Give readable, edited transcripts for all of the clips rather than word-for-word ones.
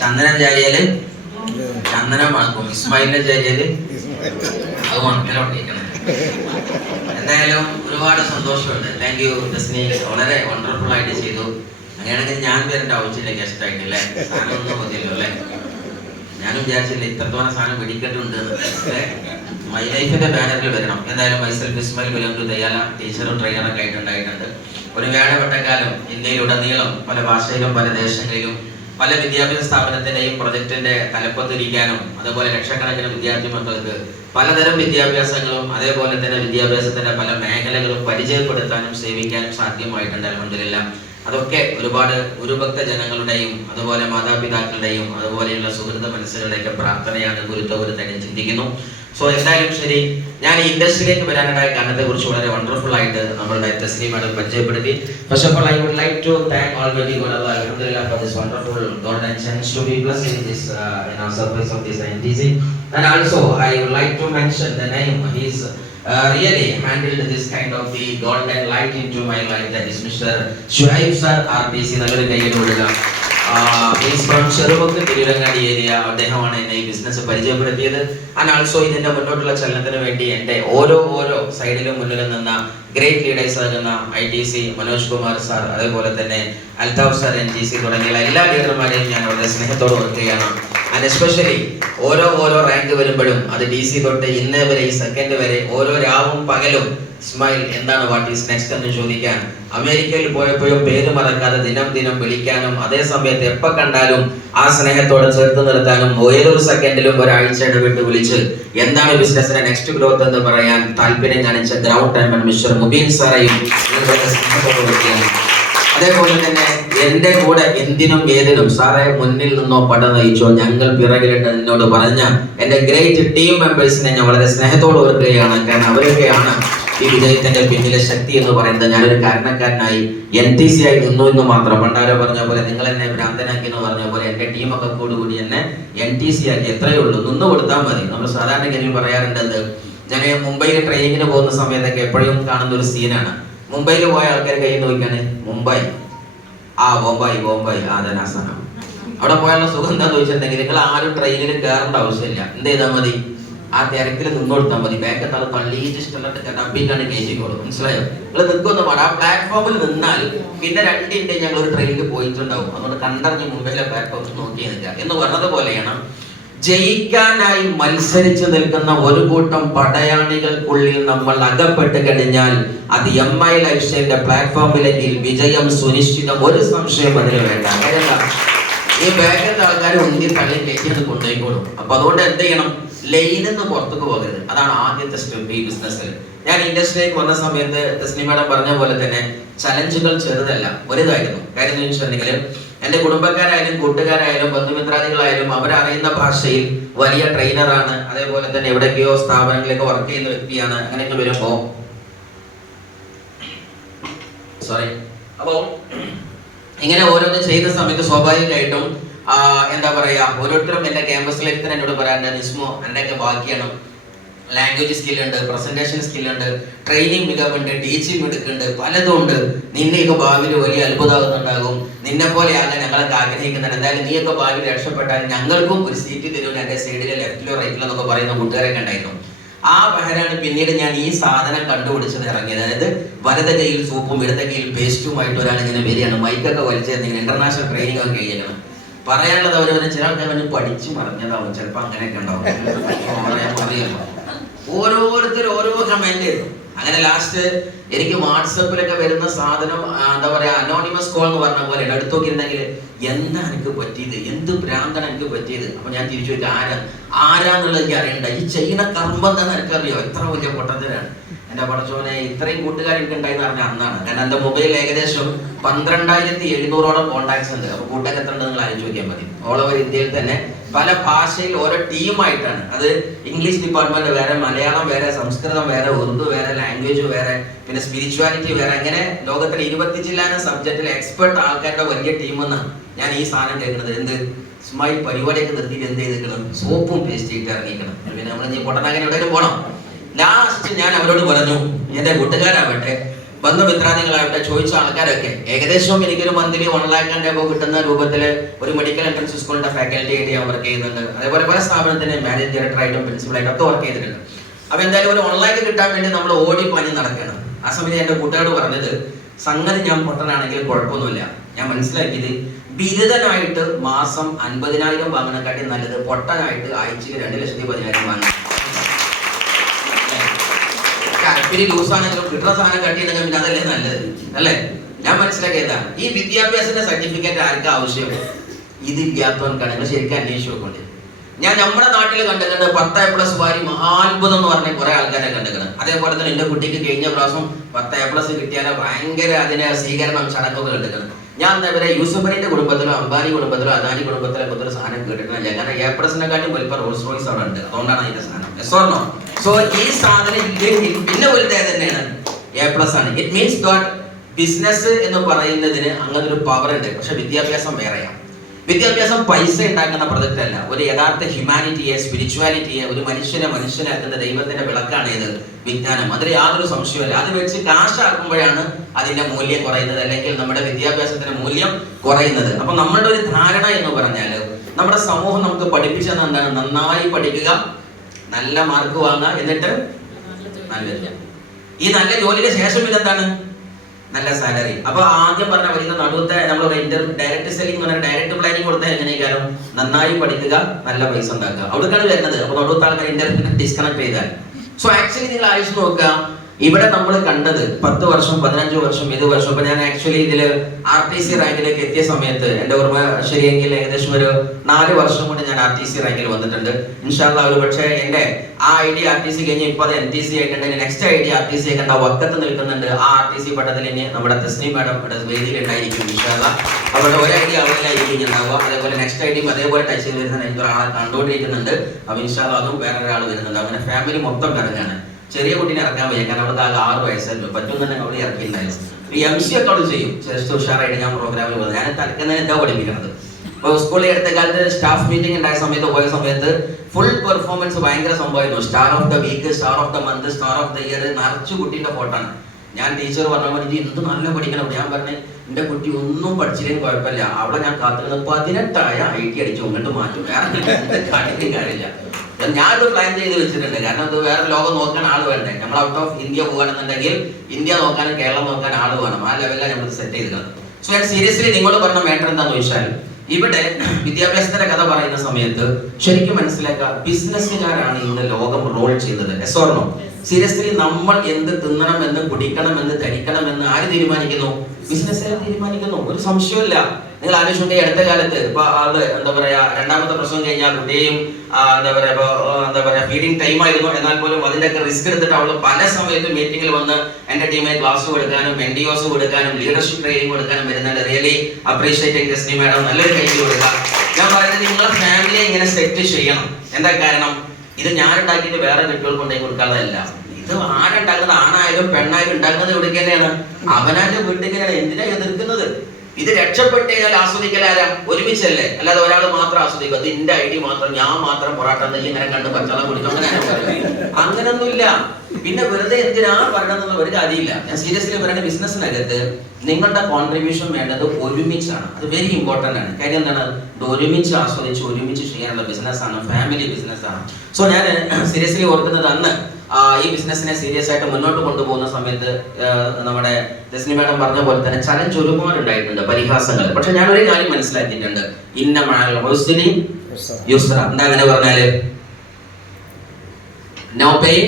ചന്ദനം ചാരിയാല് ചന്ദനം മണക്കും, ഇസ്മായിലിനെ ചാരിയാല് അത് മണക്കലോട്ടിരിക്കണം. എന്തായാലും ഒരുപാട് സന്തോഷമുണ്ട്. താങ്ക് യു ജസ്നി, വളരെ വണ്ടർഫുൾ ആയിട്ട് ചെയ്തു. അങ്ങനെയാണെങ്കിൽ ഞാൻ വരേണ്ട ആവശ്യമില്ല ഗസ്റ്റ് ആയിട്ട് അല്ലേ, സാധനം ഒന്നും മതിയല്ലോ അല്ലേ. ഞാനും വിചാരിച്ചില്ല ഇത്രത്തോളം സാധനം പിടിക്കട്ടുണ്ട്. മൈ ലൈഫിന്റെ ബാനറിൽ വരണം. എന്തായാലും മൈസെൽഫ് ഇസ്മായിൽ ബിലോങ് ദയാല ടീച്ചറും ട്രെയിനറൊക്കെ ആയിട്ടുണ്ടായിട്ടുണ്ട്. ഒരു വേഴപ്പെട്ടക്കാലം ഇന്ത്യയിലുടനീളം പല ഭാഷയിലും പല ദേശങ്ങളിലും പല വിദ്യാഭ്യാസ സ്ഥാപനത്തിന്റെയും പ്രൊജക്ടിന്റെ തലപ്പത്തിരിക്കാനും അതുപോലെ ലക്ഷക്കണക്കിന് വിദ്യാർത്ഥി മക്കൾക്ക് പലതരം വിദ്യാഭ്യാസങ്ങളും അതേപോലെ തന്നെ വിദ്യാഭ്യാസത്തിന്റെ പല മേഖലകളും പരിചയപ്പെടുത്താനും സേവിക്കാനും സാധ്യമായിട്ടുണ്ട്. അൽഹംദുലില്ലാഹ്. അതൊക്കെ ഒരുപാട് ഗുരുഭക്ത ജനങ്ങളുടെയും അതുപോലെ മാതാപിതാക്കളുടെയും അതുപോലെയുള്ള സുഹൃത മനസ്സുകളുടെയൊക്കെ പ്രാർത്ഥനയാണ്, ഗുരുത്വം ചിന്തിക്കുന്നു. സോ എന്തായാലും ശരി, ഞാൻ ഈ ഇൻഡസ്ട്രിയിലേക്ക് വരാനുണ്ടായ കാരണത്തെ കുറിച്ച് വളരെ വണ്ടർഫുൾ ആയിട്ട് നമ്മളുടെ തസ്നി മാഡം പരിചയപ്പെടുത്തി. First of all I would like to thank Almighty God Allah, alhamdulillah, for this wonderful golden chance to be blessed in this surface of this NTC. And also I would like to mention the name. He's really handled this kind of the golden light into my life, that is Mr. Shuaib sir, RPC. നല്ലൊരു കൈയ്യടി കൊടുക്കുക. He's from Cherumukku Thiruvarangadi area. അദ്ദേഹമാണ് എന്നെ ഈ business പരിചയപ്പെടുത്തിയത്. And also ഇതിന്റെ മുന്നോട്ടുള്ള ചലനത്തിന് വേണ്ടി എന്റെ ഓരോ സൈഡിലും മുന്നിൽ നിന്ന ഗ്രേറ്റ് ലീഡേഴ്സ് ആകുന്ന ITC മനോജ് കുമാർ സാർ, അതേപോലെ തന്നെ അൽതാഫ് സാർ NTC തുടങ്ങിയ എല്ലാ ലീഡർമാരെയും ഞാൻ വളരെ സ്നേഹത്തോടെ ഓർക്കുകയാണ്. ആൻഡ് എസ്പെഷ്യലി ഓരോ റാങ്ക് വരുമ്പോഴും അത് DC തൊട്ട് ഇന്നേ വരെ ഈ സെക്കൻഡ് വരെ ഓരോ രാവും പകലും ഇസ്മായിൽ എന്താണ് വാട്ട് ഈസ് നെക്സ്റ്റ് എന്ന് ചോദിക്കാൻ, അമേരിക്കയിൽ പോയപ്പോഴും പേര് മറക്കാതെ ദിനം വിളിക്കാനും അതേ സമയത്ത് എപ്പോ കണ്ടാലും ആ സ്നേഹത്തോടെ ചേർത്ത് നിർത്താനും ഏതൊരു സെക്കൻഡിലും ഒരാഴ്ച ഇടവിട്ട് വിളിച്ച് എന്താണ് ബിസിനസിന്റെ നെക്സ്റ്റ് ഗ്രോത്ത് എന്ന് പറയാൻ താല്പര്യം കാണിച്ച ഗ്രൗണ്ട് ടൈമൻ മിസ്റ്റർ മുബീൻ സാറേയും സ്നേഹത്തോടെ വിളിക്കുകയാണ്. അതേപോലെ തന്നെ എന്റെ കൂടെ എന്തിനും ഏതിനും സാറെ മുന്നിൽ നിന്നോ പട നയിച്ചോ ഞങ്ങൾ പിറകിലിട്ട് എന്നോട് പറഞ്ഞ എന്റെ ഗ്രേറ്റ് ടീം മെമ്പേഴ്സിനെ ഞാൻ വളരെ സ്നേഹത്തോടെ ഓർക്കുകയാണ്. കാരണം അവരൊക്കെയാണ് ഈ വിജയത്തിന്റെ പിന്നിലെ ശക്തി എന്ന് പറയുന്നത്. ഞാനൊരു കാരണക്കാരനായി NTC ആയി നിന്നു എന്ന് മാത്രം. പണ്ടാരോ പറഞ്ഞ പോലെ നിങ്ങൾ എന്നെ ഭ്രാന്തനാക്കി എന്ന് പറഞ്ഞ പോലെ എന്റെ ടീമൊക്കെ കൂടി എന്നെ NTC ആക്കി. എത്രയേ ഉള്ളൂ, നിന്ന് കൊടുത്താൽ മതി. നമ്മൾ സാധാരണഗതിയിൽ പറയാറുണ്ടത്, ഞാൻ മുംബൈയിൽ ട്രെയിനിങ്ങിന് പോകുന്ന സമയത്തൊക്കെ എപ്പോഴും കാണുന്ന ഒരു സീനാണ്. മുംബൈയിൽ പോയ ആൾക്കാർ കയ്യിൽ നോക്കിയാണ് ബോംബൈ അതനാസാനം. അവിടെ പോയുള്ള സുഖം എന്താന്ന് ചോദിച്ചിട്ടുണ്ടെങ്കിൽ നിങ്ങൾ ആരും ട്രെയിനിൽ കയറേണ്ട ആവശ്യമില്ല. എന്ത് ചെയ്താൽ മതി, ആ തിരക്കിൽ നിന്നോടുത്താൽ മതി. ബാക്കത്താൾ തള്ളിയിട്ട് ഇഷ്ടമുള്ള ഡബിക്കാണ് കയറ്റിക്കോളും. മനസ്സിലായോ? നിങ്ങൾ നിൽക്കൊന്നും വേണം. ആ പ്ലാറ്റ്ഫോമിൽ നിന്നാൽ പിന്നെ 2 മിനിറ്റ് ഞങ്ങൾ ഒരു ട്രെയിനിൽ പോയിട്ടുണ്ടാവും. അതുകൊണ്ട് കണ്ടറിഞ്ഞ് മുംബൈയിലെ പ്ലാറ്റ്ഫോമിൽ നോക്കി നിൽക്കുക എന്ന് പറഞ്ഞത് പോലെയാണ്. ജയിക്കാനായി മത്സരിച്ചു നിൽക്കുന്ന ഒരു കൂട്ടം പടയാളികൾക്കുള്ളിൽ നമ്മൾ അകപ്പെട്ട് കഴിഞ്ഞാൽ അത് MI ലൈഫ് സ്റ്റൈലിന്റെ പ്ലാറ്റ്ഫോമിലെങ്കിൽ വിജയം സുനിശ്ചിതം. ഒരു സംശയം അതിന് വേണ്ട. ഈ ബാഗത്തെ ആൾക്കാർ ഉന്തി തള്ളി കയറ്റി കൊണ്ടുപോയിക്കോളും. അപ്പൊ അതുകൊണ്ട് എന്ത് ചെയ്യണം, ലൈനിൽ നിന്ന് പുറത്തേക്ക് പോകരുത്. അതാണ് ആദ്യത്തെ സ്റ്റെപ്പ് ഈ ബിസിനസ്സിൽ. ഞാൻ ഇൻഡസ്ട്രിയിലേക്ക് വന്ന സമയത്ത് തസ്നി മാഡം പറഞ്ഞ പോലെ തന്നെ ചലഞ്ചുകൾ ചെറുതല്ല, വലുതായിരുന്നു. കാര്യം എന്ന് വെച്ചിട്ടുണ്ടെങ്കിൽ എന്റെ കുടുംബക്കാരായാലും കൂട്ടുകാരായാലും ബന്ധുമിത്രാദികളായാലും അവരറിയുന്ന ഭാഷയിൽ വലിയ ട്രെയിനറാണ്, അതേപോലെ തന്നെ എവിടെയൊക്കെയോ സ്ഥാപനങ്ങളിലൊക്കെ വർക്ക് ചെയ്യുന്ന വ്യക്തിയാണ്. അങ്ങനെയൊക്കെ വരുമ്പോ അപ്പോ ഇങ്ങനെ ഓരോന്ന് ചെയ്യുന്ന സമയത്ത് സ്വാഭാവികമായിട്ടും എന്താ പറയാ, ഓരോരുത്തരും എന്റെ ക്യാമ്പസിലേക്ക് തന്നെ എന്നോട് പറയാറുണ്ട്, നിസ്മോ എന്റെയൊക്കെ ബാക്കിയാണ്, ലാംഗ്വേജ് സ്കില്ലുണ്ട്, പ്രസന്റേഷൻ സ്കില്ലുണ്ട്, ട്രെയിനിങ് മികവുണ്ട്, ടീച്ചിങ് മിടുക്കുണ്ട്, പലതും ഉണ്ട്. നിന്നെയൊക്കെ ഭാവിയിൽ വലിയ അത്ഭുതമാകുന്നുണ്ടാകും. നിന്നെ പോലെ ആകാൻ ഞങ്ങളൊക്കെ ആഗ്രഹിക്കുന്നുണ്ട്. എന്തായാലും നീയൊക്കെ ഭാവിയിൽ രക്ഷപ്പെട്ടാൽ ഞങ്ങൾക്കും ഒരു സീറ്റ് തരുമെന്ന് എന്റെ സൈഡിലെ ലെഫ്റ്റിലോ റൈറ്റിലോ എന്നൊക്കെ പറയുന്ന കൂട്ടുകാരൊക്കെ ഉണ്ടായിരുന്നു. ആ ബഹരാണ് പിന്നീട് ഞാൻ ഈ സാധനം കണ്ടുപിടിച്ചത് ഇറങ്ങിയത്. അതായത് വലത് കയ്യിൽ സൂപ്പും ഇടത്തെ കയ്യിൽ പേസ്റ്റുമായിട്ട് ഒരാൾ ഇങ്ങനെ വരികയാണ്, മൈക്കൊക്കെ വലിച്ചെറിഞ്ഞിങ്ങനെ ഇന്റർനാഷണൽ ട്രെയിനിങ് ഒക്കെ കഴിയണം. പറയാനുള്ളത് അവരവരെ ചില ആൾക്കാർ പഠിച്ചു മറിഞ്ഞതാവും, ചിലപ്പോ അങ്ങനെയൊക്കെ ഉണ്ടാവും, അറിയാമോ. ഓരോരുത്തരും ഓരോ കമന്റ് ചെയ്തു. അങ്ങനെ ലാസ്റ്റ് എനിക്ക് വാട്സപ്പിലൊക്കെ വരുന്ന സാധനം എന്താ പറയാ, അനോണിമസ് കോൾ എന്ന് പറഞ്ഞ പോലെ എടുത്തു നോക്കിയിരുന്നെങ്കിൽ എന്താ എനിക്ക് പറ്റിയത്, എന്ത് ഭ്രാന്താണ് എനിക്ക് പറ്റിയത്. അപ്പൊ ഞാൻ തിരിച്ചു വെച്ചാൽ ആരാന്നുള്ളത് എനിക്ക് അറിയണ്ട. ഈ ചെയ്യുന്ന കർമ്മം എന്താണെന്ന് എനിക്കറിയോ, എത്ര വലിയ പൊട്ടത്തിലാണ്. എന്റെ പടച്ചോനെ, ഇത്രയും കൂട്ടുകാർ എനിക്ക് ഉണ്ടായിന്ന് പറഞ്ഞ അന്നാണ്. കാരണം എന്റെ മൊബൈലിൽ ഏകദേശം 12,700ഓളം കോൺടാക്ട്സ് ഉണ്ട്. അപ്പൊ കൂട്ടുകാർ എത്ര ഉണ്ട് നിങ്ങൾ ആലോചിച്ച് നോക്കിയാൽ മതി. ഓൾ ഓവർ ഇന്ത്യയിൽ തന്നെ പല ഭാഷയിൽ ഓരോ ടീമായിട്ടാണ്. അത് ഇംഗ്ലീഷ് ഡിപ്പാർട്ട്മെന്റ് വേറെ, മലയാളം വേറെ, സംസ്കൃതം വേറെ, ഉറുദു വേറെ, ലാംഗ്വേജ് വേറെ, പിന്നെ സ്പിരിച്വാലിറ്റി വേറെ. അങ്ങനെ ലോകത്തിലെ 20 ജില്ലാന സബ്ജക്റ്റിൽ എക്സ്പെർട്ട് ആൾക്കാരുടെ വലിയ ടീമെന്നാണ് ഞാൻ ഈ സാധനം കേൾക്കുന്നത്. എന്ത് സ്മൈൽ പരിപാടിയൊക്കെ നിർത്തിയിട്ട് എന്ത് ചെയ്തിരിക്കണം, സോപ്പും പേസ്റ്റ് ഇട്ട് ഇറങ്ങിക്കണം. പിന്നെ നമ്മൾ പൊട്ടനാകൻ എവിടെയും പോകണം. ലാസ്റ്റ് ഞാൻ അവരോട് പറഞ്ഞു, എന്റെ കൂട്ടുകാരാവട്ടെ, ബന്ധുമിത്രാദികളായിട്ട് ചോദിച്ച ആൾക്കാരൊക്കെ ഏകദേശം എനിക്കൊരു മന്ത്ലി 1 lakh and above കിട്ടുന്ന രൂപത്തിൽ ഒരു മെഡിക്കൽ എൻട്രൻസ് സ്കൂളിന്റെ ഫാക്കൽറ്റി ആയിട്ട് ഞാൻ വർക്ക് ചെയ്യുന്നുണ്ട്. അതേപോലെ പല സ്ഥാപനത്തിന്റെ മാനേജ് ഡയറക്ടറായിട്ടും പ്രിൻസിപ്പളായിട്ടും ഒക്കെ വർക്ക് ചെയ്തിട്ടുണ്ട്. അപ്പൊ എന്തായാലും ഒരു 1 lakh കിട്ടാൻ വേണ്ടി നമ്മൾ ഓടി പാഞ്ഞ് നടക്കണം. ആ സമയത്ത് എന്റെ കൂട്ടുകാരോട് പറഞ്ഞത്, സംഗതി ഞാൻ പൊട്ടനാണെങ്കിൽ കുഴപ്പമൊന്നുമില്ല. ഞാൻ മനസ്സിലാക്കിയത് ബിരുദനായിട്ട് മാസം 50,000 വാങ്ങണക്കാട്ടി നല്ലത് പൊട്ടനായിട്ട് ആഴ്ചയിൽ 2,10,000 വാങ്ങണം. അപ്പിരി ലൂസാണെങ്കിലും കിട്ടുന്ന സാധനം കട്ടിയിട്ടുണ്ടെങ്കിൽ പിന്നെ അതല്ലേ നല്ലത്, അല്ലേ? ഞാൻ മനസ്സിലാക്കിയതാ, ഈ വിദ്യാഭ്യാസത്തിന്റെ സർട്ടിഫിക്കറ്റ് ആർക്കും ആവശ്യം? ഇതില്ലാത്തവർക്കാണെങ്കിൽ ശരിക്കും അന്വേഷിച്ച് നോക്കണ്ടേ. ഞാൻ നമ്മുടെ നാട്ടിൽ കണ്ടിട്ടുണ്ട് 10A+ വാരി മഹാത്ഭുതം എന്ന് പറഞ്ഞ കുറെ ആൾക്കാരെ കണ്ടിട്ടുണ്ട്. അതേപോലെ തന്നെ എന്റെ കുട്ടിക്ക് കഴിഞ്ഞ പ്രാവശ്യം 10A+ കിട്ടിയാൽ ഭയങ്കര അതിനെ സ്വീകരണം ചടങ്ങുകൾ കണ്ടിട്ടുണ്ട്. ഞാൻ ഇവരെ യൂസുഫ് അലിന്റെ കുടുംബത്തിലോ അംബാനി കുടുംബത്തിലോ അദാനി കുടുംബത്തിലോ ഒരു സാധനം കേട്ടിട്ടില്ല. കാരണം A+നെക്കാട്ടും വലിപ്പം റോൾസ് റോയ്സ് അവിടെ ഉണ്ട്. അതുകൊണ്ടാണ് അതിന്റെ സാധനം. സോ ഈ സാധനം പിന്നെ വലുതേ തന്നെയാണ് A+ ആണ്. ഇറ്റ് മീൻസ് ദാറ്റ് ബിസിനസ് എന്ന് പറയുന്നതിന് അങ്ങനെ ഒരു പവർ ഉണ്ട്. പക്ഷെ വിദ്യാഭ്യാസം വേറെയാണ്. വിദ്യാഭ്യാസം പൈസ ഉണ്ടാക്കുന്ന പ്രൊജക്റ്റ് അല്ല. ഒരു യഥാർത്ഥ ഹ്യൂമാനിറ്റിയെ, സ്പിരിച്വാലിറ്റിയെ, ഒരു മനുഷ്യനാക്കുന്ന ദൈവത്തിന്റെ വിളക്കാണ് ഇത് വിജ്ഞാനം. അതിൽ യാതൊരു സംശയമില്ല. അത് വെച്ച് കാശാക്കുമ്പോഴാണ് അതിന്റെ മൂല്യം കുറയുന്നത്, അല്ലെങ്കിൽ നമ്മുടെ വിദ്യാഭ്യാസത്തിന്റെ മൂല്യം കുറയുന്നത്. അപ്പൊ നമ്മളുടെ ഒരു ധാരണ എന്ന് പറഞ്ഞാൽ, നമ്മുടെ സമൂഹം നമുക്ക് പഠിപ്പിച്ചത് എന്താണ്? നന്നായി പഠിക്കുക, നല്ല മാർക്ക് വാങ്ങുക, എന്നിട്ട് നല്ല ഈ നല്ല ജോലിയുടെ ശേഷം ഇതെന്താണ്? നല്ല സാലറി. അപ്പൊ ആദ്യം പറഞ്ഞ വരുന്ന നടുവത്തെ നമ്മൾ ഡയറക്ട് സെല്ലിംഗ് ഡയറക്ട് പ്ലാനിങ് കൊടുത്താൽ എങ്ങനെയാലും നന്നായി പഠിക്കുക, നല്ല പൈസ ഉണ്ടാക്കുക, അവിടേക്കാണ് വരുന്നത്. അപ്പൊ നടുവത്തെ ആൾക്കാർ ഇന്റർനെറ്റ് ഡിസ്കണക്ട് ചെയ്താൽ. സോ ആക്ച്വലി നിങ്ങൾ ആലോചിച്ച് നോക്കുക, ഇവിടെ നമ്മൾ കണ്ടത് 10 വർഷം 15 വർഷം 20 വർഷം. ഇപ്പൊ ഞാൻ ആക്ച്വലി ഇതില് RTC റാങ്കിലേക്ക് എത്തിയ സമയത്ത് എന്റെ ഓർമ്മ ശരിയെങ്കിൽ ഏകദേശം ഒരു 4 വർഷം കൊണ്ട് ഞാൻ RTC റാങ്കിൽ വന്നിട്ടുണ്ട്. ഇൻഷാല്ലാ ഒരു പക്ഷേ എന്റെ ആ ID RTC കഴിഞ്ഞ് ഇപ്പൊ അത് NTC ആയിട്ടുണ്ട്. നെക്സ്റ്റ് ID RTC ആയിക്കണ്ട വക്കത്ത് നിൽക്കുന്നുണ്ട്. ആ RTC പട്ടത്തിൽ ഇനി നമ്മുടെ തസ്നീം മാഡം വേദിയിൽ ഉണ്ടായിരിക്കും ഇൻഷാല്ലാ. അവിടെ ഒരു ID അവരിലായിരിക്കും ഉണ്ടാവുക. അതേപോലെ നെക്സ്റ്റ് ID അതേപോലെ ടച്ച് ചെയ്ത് വരുന്ന എനിക്ക് ഒരാളെ കണ്ടുകൊണ്ടിരിക്കുന്നുണ്ട്. അപ്പൊ ഇൻഷാല്ലാ അതും വേറൊരാൾ വരുന്നുണ്ട്. അങ്ങനെ ഫാമിലി മൊത്തം ഇറങ്ങാണ്. ചെറിയ കുട്ടീനെ ഇറക്കാൻ വയ്യ, കാരണം അവർക്ക് ആകെ 6 വയസ്സല്ലോ. പറ്റുന്നുണ്ടെങ്കിൽ അവിടെ ഇറക്കിയിട്ടുണ്ടായിരുന്നു. ഈ MC ഒക്കെ അവിടെ ചെയ്യും. ജസ്റ്റ് ഉഷാറായിട്ട് ഞാൻ പ്രോഗ്രാമിൽ പോകുന്നത്. ഞാൻ തലക്കുന്നതിന് എന്താ പഠിപ്പിക്കുന്നത്? ഇപ്പോൾ സ്കൂളിൽ അടുത്ത കാലത്ത് സ്റ്റാഫ് മീറ്റിംഗ് ഉണ്ടായ സമയത്ത് പോയ സമയത്ത് ഫുൾ പെർഫോമൻസ് ഭയങ്കര സംഭവമായിരുന്നു. Star of the week, star of the month, star of the year, നിറച്ചു കുട്ടീൻ്റെ ഫോട്ടോ ആണ്. ഞാൻ ടീച്ചർ പറഞ്ഞ ഇത് എന്ത് നല്ല പഠിക്കണം. ഞാൻ പറഞ്ഞു എന്റെ കുട്ടി ഒന്നും പഠിച്ചില്ലെങ്കിൽ കുഴപ്പമില്ല, അവിടെ ഞാൻ കാത്തുന്നത് 18ആയ IT അടിച്ചു ഇങ്ങോട്ട് മാറ്റും, വേറെ കാര്യമില്ല. ഞാനത് പ്ലാൻ ചെയ്ത് വെച്ചിട്ടുണ്ട്. കാരണം അത് വേറെ ലോകം നോക്കാൻ ആൾ വേണ്ടേ. നമ്മൾ ഔട്ട് ഓഫ് ഇന്ത്യ പോകുകയാണെന്നുണ്ടെങ്കിൽ ഇന്ത്യ നോക്കാനും കേരളം നോക്കാൻ ആൾ വേണം. ആ ലെവലിലാണ് നമ്മൾ സെറ്റ് ചെയ്തത്. സോ ഞാൻ സീരിയസ്ലി നിങ്ങളോട് പറഞ്ഞ മാറ്റർ എന്താണെന്ന് ചോദിച്ചാൽ, ഇവിടെ വിദ്യാഭ്യാസത്തിന്റെ കഥ പറയുന്ന സമയത്ത് ശരിക്കും മനസ്സിലാക്കുക, ബിസിനസ്സുകാരാണ് ഇന്ന് ലോകം റോൾ ചെയ്തത്. എസ്ഓർണോ? സീരിയസ്ലി നമ്മൾ എന്ത് തിന്നണമെന്ന്, കുടിക്കണമെന്ന്, ധരിക്കണമെന്ന് ആര് തീരുമാനിക്കുന്നു? ബിസിനസ്സുകാർ തീരുമാനിക്കുന്നു. ഒരു സംശയമില്ല. നിങ്ങൾ ആലോചിച്ചുകൊണ്ട് അടുത്ത കാലത്ത് ഇപ്പൊ ആള് എന്താ പറയാ, 2ാമത്തെ പ്രസവം കഴിഞ്ഞാൽ കുട്ടിയും എന്താ പറയാ ഫീഡിങ് ടൈം ആയിരുന്നു. എന്നാൽ പോലും അതിന്റെയൊക്കെ റിസ്ക് എടുത്തിട്ട് അവള് പല സമയത്തും മീറ്റിംഗിൽ വന്ന് എന്റെ ടീമിനെ ക്ലാസ് കൊടുക്കാനും NDOs കൊടുക്കാനും ലീഡർഷിപ്പ് ട്രെയിനിങ് കൊടുക്കാനും വരുന്നുണ്ട്. റിയലി അപ്രീഷിയേറ്റിംഗ് ജസ്നി മാഡം, നല്ലൊരു കൈ കൊടുക്കുക. ഞാൻ പറയുന്നത് നിങ്ങളെ ഫാമിലിയെ ഇങ്ങനെ സെറ്റ് ചെയ്യണം. എന്താ കാരണം? ഇത് ഞാൻ ഉണ്ടാക്കിയിട്ട് വേറെ കുട്ടികൾ കൊണ്ടുപോയി കൊടുക്കാത്തതല്ല. ഇത് ആരുണ്ടാക്കുന്നത്, ആണായാലും പെണ്ണായാലും ഉണ്ടാക്കുന്നത് ഇവിടെ തന്നെയാണ്, അവനാന്റെ വീട്ടിൽ തന്നെയാണ്. എന്തിനാ എതിർക്കുന്നത്? ഇത് രക്ഷപ്പെട്ട് കഴിഞ്ഞാൽ ആസ്വദിക്കലാരാ? ഒരുമിച്ചല്ലേ, അല്ലാതെ ഒരാൾ മാത്രം ആസ്വദിക്കും. അത് എന്റെ ID മാത്രം, ഞാൻ മാത്രം പൊറാട്ട ഇങ്ങനെ കണ്ട് പച്ചളം കുടിക്കും, അങ്ങനൊന്നുമില്ല. പിന്നെ വെറുതെ എന്തിനാ പറയണമെന്നുള്ള ഒരു കാര്യമില്ല. ഞാൻ സീരിയസ്ലി പറയുന്ന ബിസിനസ്സിനകത്ത് നിങ്ങളുടെ കോൺട്രിബ്യൂഷൻ വേണ്ടത് ഒരുമിച്ചാണ്. അത് വെരി ഇമ്പോർട്ടന്റ് ആണ്. കാര്യം എന്താണ്? ഇത് ഒരുമിച്ച് ആസ്വദിച്ച് ഒരുമിച്ച് ചെയ്യാനുള്ള ബിസിനസ്സാണ്, ഫാമിലി ബിസിനസ്സാണ്. സോ ഞാൻ സീരിയസ്ലി ഓർക്കുന്നത്, അന്ന് ഈ ബിസിനസ്സിനെ സീരിയസ് ആയിട്ട് മുന്നോട്ട് കൊണ്ടുപോകുന്ന സമയത്ത് നമ്മുടെ ജസ്നി മാഡം പറഞ്ഞ പോലെ തന്നെ ചലഞ്ച് ഒരുപാട് ഉണ്ടായിട്ടുണ്ട്, പരിഹാസങ്ങൾ. പക്ഷെ ഞാൻ ഒരു കാര്യം മനസ്സിലാക്കിയിട്ടുണ്ട്, ഇന്ന മഅൽ ഉസ്രി യുസ്ര. എന്താ അങ്ങനെ പറഞ്ഞാല്? No pain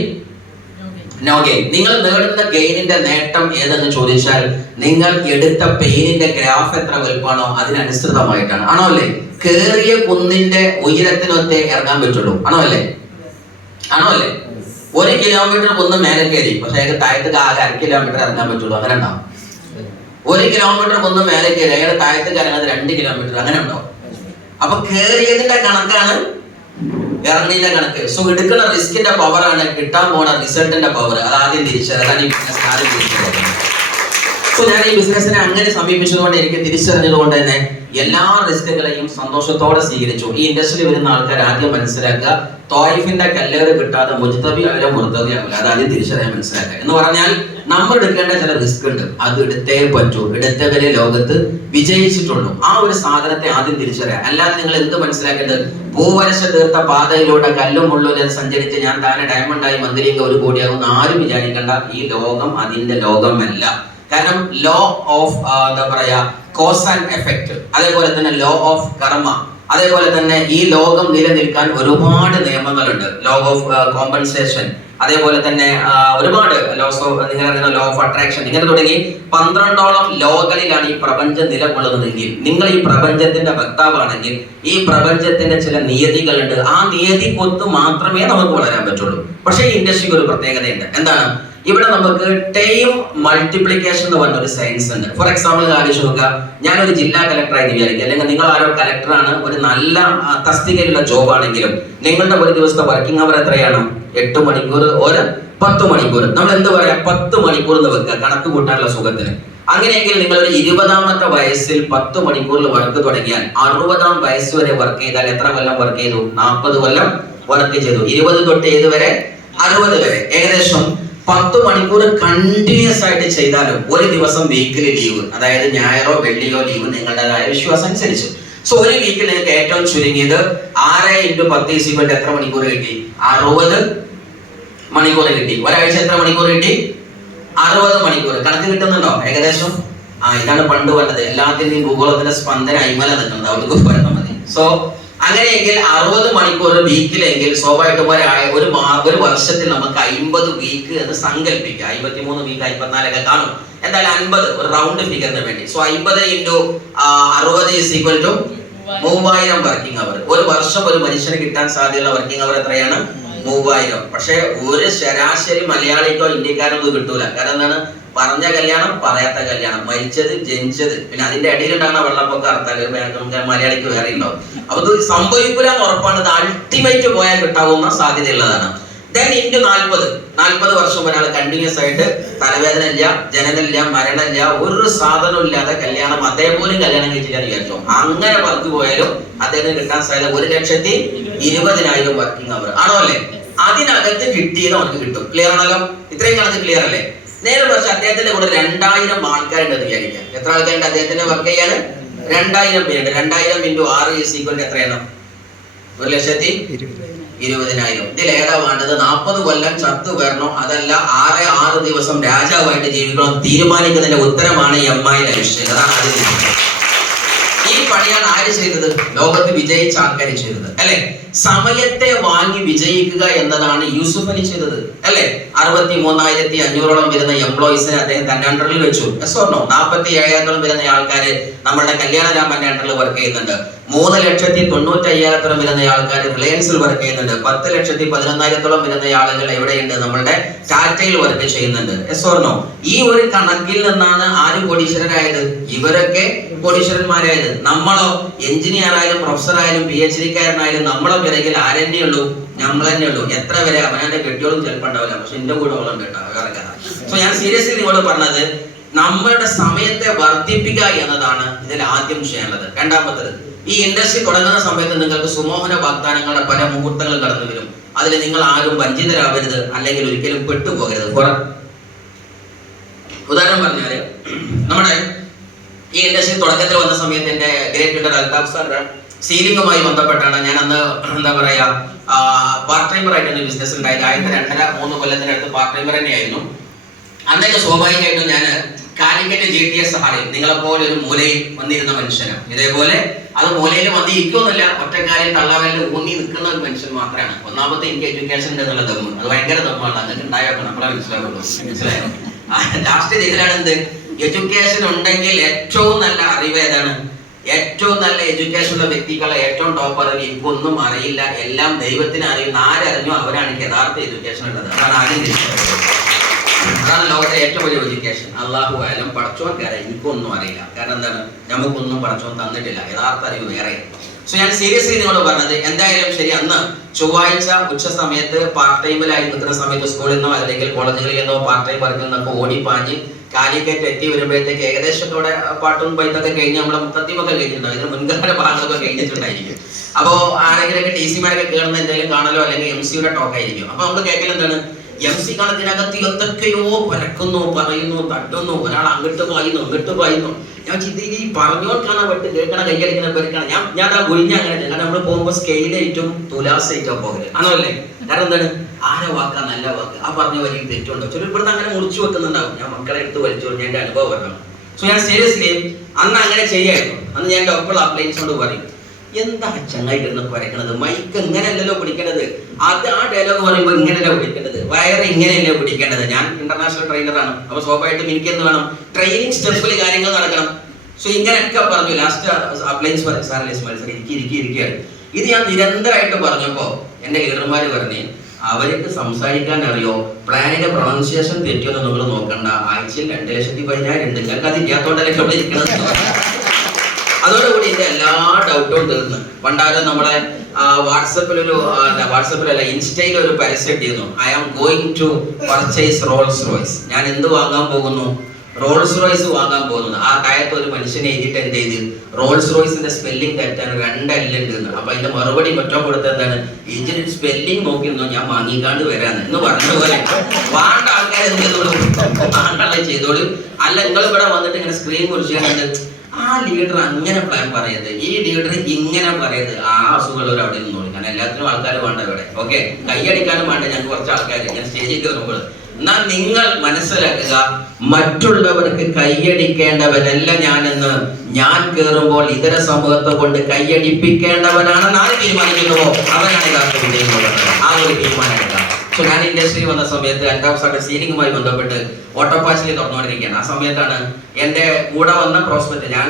no gain. നിങ്ങൾ നേടുന്ന ഗെയിനിന്റെ നേട്ടം ഏതെന്ന് ചോദിച്ചാൽ, നിങ്ങൾ എടുത്ത പെയിനിന്റെ ഗ്രാഫ് എത്ര വലുപ്പമാണോ അതിനനുസൃതമായിട്ടാണ്. ആണോ അല്ലേ? കേറിയ കുന്നിന്റെ ഉയരത്തിനൊത്തേ ഇറങ്ങാൻ പറ്റുള്ളൂ. ആണോ അല്ലേ? 1 കിലോമീറ്റർ കുന്ന് മേലെ കയറി, പക്ഷെ അയാൾക്ക് താഴത്തേക്ക് ആകെ 1/2 കിലോമീറ്റർ ഇറങ്ങാൻ പറ്റുള്ളൂ. അങ്ങനെ ഉണ്ടാവും. 1 കിലോമീറ്റർ കുന്ന് മേലെ കയറി അയാളുടെ താഴത്തേക്ക് ഇറങ്ങുന്നത് 2 കിലോമീറ്റർ. അങ്ങനെ ഉണ്ടോ? അപ്പൊ കേറിയതിന്റെ കണക്കാണ് ഇറങ്ങിന്റെ കണക്ക്. സോ എടുക്കുന്ന റിസ്കിന്റെ പവറാണ് കിട്ടാൻ പോണ റിസൾട്ടിന്റെ പവർ. അതാദ്യം തിരിച്ചറിയാൻ ഈ ബിസിനസ് ആദ്യം തിരിച്ചറിയുന്നത്. സോ ഞാൻ ഈ ബിസിനസ്സിനെ അങ്ങനെ സമീപിച്ചതുകൊണ്ട്, എനിക്ക് തിരിച്ചറിഞ്ഞതുകൊണ്ട് തന്നെ എല്ലാ റിസ്കുകളെയും സന്തോഷത്തോടെ സ്വീകരിച്ചു. ഈ ഇൻഡസ്ട്രിയിൽ വരുന്ന ആൾക്കാർ ആദ്യം മനസ്സിലാക്കുക, തോയിഫിന്റെ കല്ലേറ് കിട്ടാതെ മുജ്തബി ആവില്ല, മുർത്തബി ആവില്ല. അത് ആദ്യം തിരിച്ചറിയാൻ മനസ്സിലാക്കുക. എന്ന് പറഞ്ഞാൽ നമ്മൾ എടുക്കേണ്ട ചില റിസ്ക് ഉണ്ട്, അത് എടുത്തേ പറ്റൂ. എടുത്തവരെ ലോകത്ത് വിജയിച്ചിട്ടുള്ളൂ. ആ ഒരു സാധനത്തെ ആദ്യം തിരിച്ചറിയാം. അല്ലാതെ നിങ്ങൾ എന്ത് മനസ്സിലാക്കേണ്ടത്, ഭൂവരശ തീർത്ത പാതയിലൂടെ കല്ലും മുള്ളും സഞ്ചരിച്ച് ഞാൻ താനെ ഡയമണ്ടായി മന്ദിരിക്ക 1 കോടിയാകുന്ന ആരും വിചാരിക്കേണ്ട. ഈ ലോകം അതിന്റെ ലോകമല്ല. കാരണം ലോ ഓഫ് എന്താ പറയാ കോസ് ആൻഡ് എഫക്ട്, അതേപോലെ തന്നെ ലോ ഓഫ് കർമ്മ, അതേപോലെ തന്നെ ഈ ലോകം നിലനിൽക്കാൻ ഒരുപാട് നിയമങ്ങളുണ്ട്. ലോ ഓഫ് കോമ്പൻസേഷൻ, അതേപോലെ തന്നെ ഒരുപാട് ലോസ് ഓഫ്, നിങ്ങൾ അറിയുന്ന ലോ ഓഫ് അട്രാക്ഷൻ, ഇങ്ങനെ തുടങ്ങി 12ഓളം ലോകളിലാണ് ഈ പ്രപഞ്ചം നിലകൊള്ളുന്നതെങ്കിൽ, നിങ്ങൾ ഈ പ്രപഞ്ചത്തിന്റെ വക്താവാണെങ്കിൽ ഈ പ്രപഞ്ചത്തിന്റെ ചില നിയതികളുണ്ട്. ആ നിയതിക്കൊത്ത് മാത്രമേ നമുക്ക് വളരാൻ പറ്റുള്ളൂ. പക്ഷേ ഈ ഇൻഡസ്ട്രിക്ക് ഒരു പ്രത്യേകതയുണ്ട്. എന്താണ്? ഇവിടെ നമുക്ക് ടൈം മൾട്ടിപ്ലിക്കേഷൻ എന്ന് പറഞ്ഞ ഒരു സയൻസ് ഉണ്ട്. ഫോർ എക്സാമ്പിൾ ആലോചിച്ച് നോക്കുക, ഞാനൊരു ജില്ലാ കലക്ടറായി വിചാരിക്കുക, അല്ലെങ്കിൽ നിങ്ങൾ ആരോ കലക്ടറാണ്, ഒരു നല്ല തസ്തികയിലുള്ള ജോബ് ആണെങ്കിലും നിങ്ങളുടെ ഒരു ദിവസത്തെ വർക്കിംഗ് അവർ എത്രയാണ്? 8 മണിക്കൂർ, ഒരു 10 മണിക്കൂർ. നമ്മൾ എന്ത് പറയാം, 10 മണിക്കൂർ എന്ന് വെക്കുക കണക്ക് കൂട്ടാനുള്ള സുഖത്തിന്. അങ്ങനെയെങ്കിൽ നിങ്ങൾ ഒരു 20ാമത്തെ വയസ്സിൽ 10 മണിക്കൂറിൽ വർക്ക് തുടങ്ങിയാൽ 60ാം വയസ്സ് വരെ വർക്ക് ചെയ്താൽ എത്ര കൊല്ലം വർക്ക് ചെയ്തു? 40 കൊല്ലം വർക്ക് ചെയ്തു. 20 തൊട്ട് ഏത് വരെ? 60 വരെ. ഏകദേശം 10 മണിക്കൂർ കണ്ടിന്യൂസ് ആയിട്ട് ചെയ്താലും ഒരു ദിവസം വീക്കിലി ലീവ്, അതായത് ഞായറോ വെള്ളിയോ ലീവ് നിങ്ങളുടേതായ വിശ്വാസം അനുസരിച്ച്. സോ ഒരു വീക്കിൽ നിങ്ങൾക്ക് ഏറ്റവും ചുരുങ്ങിയത് 6 × 10 എത്ര മണിക്കൂർ കിട്ടി? 60 മണിക്കൂർ കിട്ടി. ഒരാഴ്ച എത്ര മണിക്കൂർ കിട്ടി? 60 മണിക്കൂർ. കണക്ക് കിട്ടുന്നുണ്ടോ ഏകദേശം? ഇതാണ് പണ്ട് പറഞ്ഞത്, എല്ലാത്തിന്റെയും ഭൂഗോളത്തിന്റെ സ്പന്ദന അയിമല നിൽക്കുന്നത്, അവർക്ക് പറഞ്ഞാൽ മതി. സോ അങ്ങനെയെങ്കിൽ 60 മണിക്കൂർ വീക്കിലെങ്കിൽ സ്വാഭാവികമായിട്ടും ഒരു വർഷത്തിൽ നമുക്ക് 50 വീക്ക് എന്ന് സങ്കല്പിക്കാം. 53 വീക്ക് 54 ഒക്കെ കാണും. എന്തായാലും 50 ഒരു റൗണ്ട് ഫിഗറിന് വേണ്ടി. സോ 50 × 60 = 3000 വർക്കിംഗ് അവർ. ഒരു വർഷം ഒരു മനുഷ്യന് കിട്ടാൻ സാധ്യതയുള്ള വർക്കിംഗ് അവർ എത്രയാണ്? 3000. പക്ഷെ ഒരു ശരാശരി മലയാളിക്കോ ഇന്ത്യക്കാരോ ഒന്നും കിട്ടൂല. കാരണം എന്താണ്? പറഞ്ഞ കല്യാണം, പറയാത്ത കല്യാണം, മരിച്ചത്, ജനിച്ചത്, പിന്നെ അതിന്റെ ഇടയിൽ ഉണ്ടാകുന്ന വെള്ളപ്പൊക്കം അർത്ഥം മലയാളിക്ക് വേറെ ഉണ്ടാവും. അപ്പൊ ഇത് സംഭവിക്കില്ല ഉറപ്പാണ്. ഇത് അൾട്ടിമേറ്റ് പോയാൽ കിട്ടാവുന്ന സാധ്യതയുള്ളതാണ്. ദെൻ ഇൻറ്റു 40 വർഷം ഒരാൾ കണ്ടിന്യൂസ് ആയിട്ട് തലവേദന ഇല്ല, ജനനമില്ല, മരണമില്ല, ഒരു സാധനം ഇല്ലാതെ കല്യാണം, അതേപോലെ കല്യാണം കഴിച്ചില്ലാന്ന് വിചാരിച്ചോ, അങ്ങനെ വർക്ക് പോയാലും അദ്ദേഹത്തിന് കിട്ടാൻ സാധ്യത 1,20,000 വർക്കിംഗ് അവർ ആണോ അല്ലേ? അതിനകത്ത് കിട്ടിയത് അവർക്ക് കിട്ടും. ക്ലിയർ ആണല്ലോ? ഇത്രയും കണക്ക് ക്ലിയർ അല്ലേ? നേരെ മറിച്ച് അദ്ദേഹത്തിന്റെ കൂടെ 2000 ആൾക്കാരുണ്ടെന്ന് വിചാരിക്കാം. എത്ര ആൾക്കാരുണ്ട് അദ്ദേഹത്തിന്റെ വർക്ക് ചെയ്യാൻ? 2000 പേരുണ്ട്. 2000 × 6 = എത്രയാണ്? 1,20,000. ഇതിൽ ഏതാ വേണ്ടത്? 40 കൊല്ലം ചത്തു വരണോ, അതല്ല 6 ദിവസം രാജാവായിട്ട് ജീവിക്കണോ തീരുമാനിക്കുന്നതിന്റെ ഉത്തരമാണ് MI ലൈഫ്. അതാണ് ആദ്യം. ഈ പണിയാണ് ആര് ചെയ്തത്? ലോകത്ത് വിജയിച്ച ആൾക്കാർ ചെയ്തത് അല്ലെ? സമയത്തെ വാങ്ങി വിജയിക്കുക എന്നതാണ് യൂസുഫ് അലി ചെയ്തത് അല്ലെ? 63,500 വരുന്ന എംപ്ലോയീസിനെ അദ്ദേഹം തന്റെ അണ്ടറിൽ വെച്ചു. 47,000 വരുന്ന ആൾക്കാര് നമ്മുടെ കല്യാണരാമന്റെ അണ്ടറിൽ വർക്ക് ചെയ്യുന്നുണ്ട്. 3,95,000 വരുന്ന ആൾക്കാർ റിലയൻസിൽ വർക്ക് ചെയ്യുന്നുണ്ട്. 10,11,000 വരുന്ന ആളുകൾ എവിടെയുണ്ട്? നമ്മുടെ ടാറ്റയിൽ വർക്ക് ചെയ്യുന്നുണ്ട്. ഈ ഒരു കണക്കിൽ നിന്നാണ് ആര് കോടീശ്വരരായത്? ഇവരൊക്കെ കോടീശ്വരന്മാരായത്. നമ്മളോ എഞ്ചിനീയർ ആയാലും പ്രൊഫസർ ആയാലും PhD കാരനായാലും നമ്മളെ പിറകിൽ ആരെന്നെ ഉള്ളൂ? നമ്മൾ തന്നെ ഉള്ളൂ. എത്ര വരെ അവനെ കെട്ടിയോളും ചിലപ്പോൾ ഉണ്ടാവില്ല, പക്ഷെ എന്റെ കൂടെ ഉള്ളത് കേട്ടോ. സോ ഞാൻ സീരിയസ്ലി നിങ്ങളോട് പറഞ്ഞത്, നമ്മളുടെ സമയത്തെ വർദ്ധിപ്പിക്കുക എന്നതാണ് ഇതിൽ ആദ്യം ചെയ്യാനുള്ളത്. രണ്ടാമത്തത്, ഈ ഇൻഡസ്ട്രി തുടങ്ങുന്ന സമയത്ത് നിങ്ങൾക്ക് സുമോഹന വാഗ്ദാനങ്ങളുടെ പല മുഹൂർത്തങ്ങൾ കടന്നു വരും. അതിൽ നിങ്ങൾ ആരും വഞ്ചിതരാവരുത്, അല്ലെങ്കിൽ ഒരിക്കലും പെട്ടുപോകരുത്. ഉദാഹരണം പറഞ്ഞാല്, നമ്മുടെ ഈ ഇൻഡസ്ട്രി തുടക്കത്തിൽ വന്ന സമയത്ത് എന്റെ ഗ്രേറ്റ് ലീഡർ അൽതാഫ് സാറിന്റെ സീലിംഗുമായി ബന്ധപ്പെട്ടാണ് ഞാൻ അന്ന് എന്താ പറയാ പാർട്ട് ടൈമർ ആയിട്ടാണ് ബിസിനസ് ഉണ്ടായത്. 2.5-3 കൊല്ലത്തിനടുത്ത് പാർട്ട് ടൈമർ തന്നെയായിരുന്നു. അന്നൊക്കെ സ്വാഭാവികമായിട്ടും ഞാൻ കാലിക്കറ്റ് GTS ഹാളിൽ നിങ്ങളെപ്പോലെ ഒരു മൂലയിൽ വന്നിരുന്ന മനുഷ്യനാണ്. ഇതേപോലെ അത് മൂലയിൽ വന്നിരിക്കുന്നില്ല, ഒറ്റക്കാലിൽ തള്ളവലിൽ ഊന്നി നിൽക്കുന്ന ഒരു മനുഷ്യൻ മാത്രമാണ്. ഒന്നാമത്തെ എനിക്ക് എഡ്യൂക്കേഷൻ എന്നുള്ള ദമ്മ്, അത് ഭയങ്കര ദമ്മാണ്. അതൊക്കെ ഉണ്ടായൊക്കെ നമ്മളെ മനസ്സിലായോ? ലാസ്റ്റ് ഇതിലാണ് എന്ത്, എഡ്യൂക്കേഷൻ ഉണ്ടെങ്കിൽ ഏറ്റവും നല്ല അറിവ് ഏതാണ്? ഏറ്റവും നല്ല എഡ്യൂക്കേഷനുള്ള വ്യക്തികളെ ഏറ്റവും ടോപ്പ് അറിവ് എനിക്കൊന്നും അറിയില്ല, എല്ലാം ദൈവത്തിന് അറിയുന്ന ആരറിഞ്ഞോ അവരാണ് യഥാർത്ഥ എഡ്യൂക്കേഷൻ ഉള്ളത്. അതാണ് ആദ്യം. അതാണ് ലോകത്തെ ഏറ്റവും വലിയ എഡ്യൂക്കേഷൻ. അള്ളാഹു ആയാലും പടച്ചോൻകാരെ എനിക്കൊന്നും അറിയില്ല. കാരണം എന്താണ്? നമുക്കൊന്നും പടച്ചോൻ തന്നിട്ടില്ല. യഥാർത്ഥ അറിവ് വേറെ. സോ ഞാൻ സീരിയസ്ലി നിങ്ങളോട് പറഞ്ഞത്, എന്തായാലും ശരി, അന്ന് ചൊവ്വാഴ്ച ഉച്ച സമയത്ത് പാർട്ട് ടൈമിലായി നിൽക്കുന്ന സമയത്ത് സ്കൂളിൽ നിന്നോ അല്ലെങ്കിൽ കോളേജുകളിൽ നിന്നോ പാർട്ട് ടൈം വർക്കിൽ നിന്നൊക്കെ ഓടിപ്പാഞ്ഞ് കാലിക്കറ്റ് എത്തി വരുമ്പോഴത്തേക്ക് ഏകദേശം ഇവിടെ പാട്ടും പൈത്തൊക്കെ കഴിഞ്ഞ് നമ്മളെ മുത്തത്തിമൊക്കെ കഴിഞ്ഞിട്ടുണ്ടാവും. ഇതിന് മുൻകാല ഭാഗത്തൊക്കെ കഴിഞ്ഞിട്ടുണ്ടായിരിക്കും. അപ്പോൾ ആരെങ്കിലൊക്കെ TC മാരൊക്കെ കേറുന്ന എന്തെങ്കിലും കാണലോ അല്ലെങ്കിൽ MC-യുടെ ടോക്കായിരിക്കും. അപ്പൊ നമ്മൾ കേൾക്കൽ എന്താണ്, MC കണത്തിനകത്ത് എന്തൊക്കെയോ പരക്കുന്നു, പറയുന്നു, തട്ടുന്നു, ഒരാൾ അങ്ങോട്ട് പായുന്നു ഇങ്ങോട്ട് പായുന്നു. ഞാൻ ചിന്തിക്കും ഈ പറഞ്ഞോർക്കാണ് വിട്ട് കേൾക്കണ കൈയടിക്കുന്ന പേർക്കാണ്. ഞാൻ ആ ഗുരിഞ്ഞ അങ്ങനെ കാരണം നമ്മൾ പോകുമ്പോൾ സ്കെയിലേറ്റും തുലാസേറ്റും പോകല് ആണോ അല്ലേ? കാരണം എന്താണ്, ആരെ വാക്കാ നല്ല വാക്ക്, ആ പറഞ്ഞ വലിയ തെറ്റുണ്ടോ? ചില ഇവിടുന്ന് അങ്ങനെ മുറിച്ചു വെക്കുന്നുണ്ടാവും. ഞാൻ മക്കളെ എടുത്ത് വലിച്ചു ഞാൻ എൻ്റെ അനുഭവം പറഞ്ഞു. സോ ഞാൻ സീരിയസ്ലി അന്ന് അങ്ങനെ ചെയ്യായിരുന്നു. അന്ന് ഞാൻ ഡോക്ടർ അപ്ലൈൻസോട് പറയും, എന്താ ചങ്ങായി കിടന്ന് കുരക്കണത്, മൈക്ക് ഇങ്ങനെയല്ലല്ലോ പിടിക്കേണ്ടത്, അത് ആ ഡയലോഗ് പറയുമ്പോൾ ഇങ്ങനെയല്ല പിടിക്കേണ്ടത്, വയറ് ഇങ്ങനെയല്ലേ പിടിക്കേണ്ടത്. ഞാൻ ഇന്റർനാഷണൽ ട്രെയിനറാണ്. അപ്പൊ സ്വാഭാവികമായിട്ടും എനിക്ക് എന്ത് വേണം, ട്രെയിനിങ് സ്റ്റെപ്പിൽ കാര്യങ്ങൾ നടക്കണം. സോ ഇങ്ങനെയൊക്കെ പറഞ്ഞു. ലാസ്റ്റ് അപ്ലൈൻസ് പറയും, സാർ ഇസ്മായിൽ സാർ ഇരിക്കുകയാണ്. ഇത് ഞാൻ നിരന്തരമായിട്ട് പറഞ്ഞപ്പോ എന്റെ ലീഡർമാര് പറഞ്ഞ്, അവർക്ക് സംസാരിക്കാൻ അറിയോ, പ്ലാനിന്റെ പ്രൊണൗൺസിയേഷൻ തെറ്റിയൊന്നും നിങ്ങൾ നോക്കണ്ട, ആഴ്ചയിൽ 2,10,000 ഉണ്ട്, നിങ്ങൾക്ക് അത് ഇല്ലാത്തോണ്ടല്ലേ ഇവിടെ ഇരിക്കുന്നത്. അതോടുകൂടി എന്റെ എല്ലാ ഡൗട്ടും തീർന്നു. പണ്ടാരും നമ്മളെ വാട്സപ്പിലല്ല ഇൻസ്റ്റയിൽ ഒരു പരസ്യം ഇട്ടിരുന്നു, I am going to purchase Rolls Royce. ഞാൻ എന്ത് വാങ്ങാൻ പോകുന്നു, റോൾസ് റോയ്സ് വാങ്ങാൻ പോകുന്നത്. ആ കാലത്ത് ഒരു മനുഷ്യനെ എഴുതിയിട്ട് എന്ത് ചെയ്ത്, റോൾസ് റോയ്സിന്റെ സ്പെല്ലിംഗ് തെറ്റാണ്, 2 L ഉണ്ട്. അപ്പൊ അതിന്റെ മറുപടി മറ്റോ കൊടുത്ത എന്താണ്, ഇതിന് സ്പെല്ലിംഗ് നോക്കിയിരുന്നോ ഞാൻ വാങ്ങിക്കാണ്ട് വരാന്ന് എന്ന് പറഞ്ഞ പോലെ വാണ്ട ആൾക്കാർ എന്ത് ചെയ്തോളൂ, വാണ്ടുള്ള ചെയ്തോളൂ. അല്ല നിങ്ങൾ ഇവിടെ വന്നിട്ട് ഇങ്ങനെ സ്ക്രീൻ കുറിച്ച് ആ ലീഡർ അങ്ങനെ പ്ലാൻ പറയത്, ഈ ലീഡർ ഇങ്ങനെ പറയത്, ആ അസുഖമുള്ളവർ അവിടെ നിന്ന് നോക്കി. കാരണം എല്ലാത്തിനും ആൾക്കാർ വേണ്ട ഇവിടെ. ഓക്കെ, കൈയടിക്കാനും വേണ്ട ഞങ്ങൾക്ക് കുറച്ച് ആൾക്കാർ. ഞാൻ സ്റ്റേജിൽ കയറുമ്പോൾ എന്നാൽ നിങ്ങൾ മനസ്സിലാക്കുക, മറ്റുള്ളവർക്ക് കൈയടിക്കേണ്ടവനല്ല ഞാനെന്ന്. ഞാൻ കയറുമ്പോൾ ഇതര സമൂഹത്തെ കൊണ്ട് കൈയടിപ്പിക്കേണ്ടവനാണെന്ന് ആര് തീരുമാനിക്കുന്നുവോ അവനാണ് യഥാർത്ഥ വിജയം കൊള്ളുന്നത്. ആ ഒരു തീരുമാനം. സോ ഞാൻ ഇൻഡസ്ട്രി വന്ന സമയത്ത് അൽതാഫ് സീലിംഗുമായി ബന്ധപ്പെട്ട് ഓട്ടോപാച്ചിൽ തുറന്നുകൊണ്ടിരിക്കുകയാണ്. ആ സമയത്താണ് എൻ്റെ കൂടെ വന്ന പ്രോസ്പെക്ട്, ഞാൻ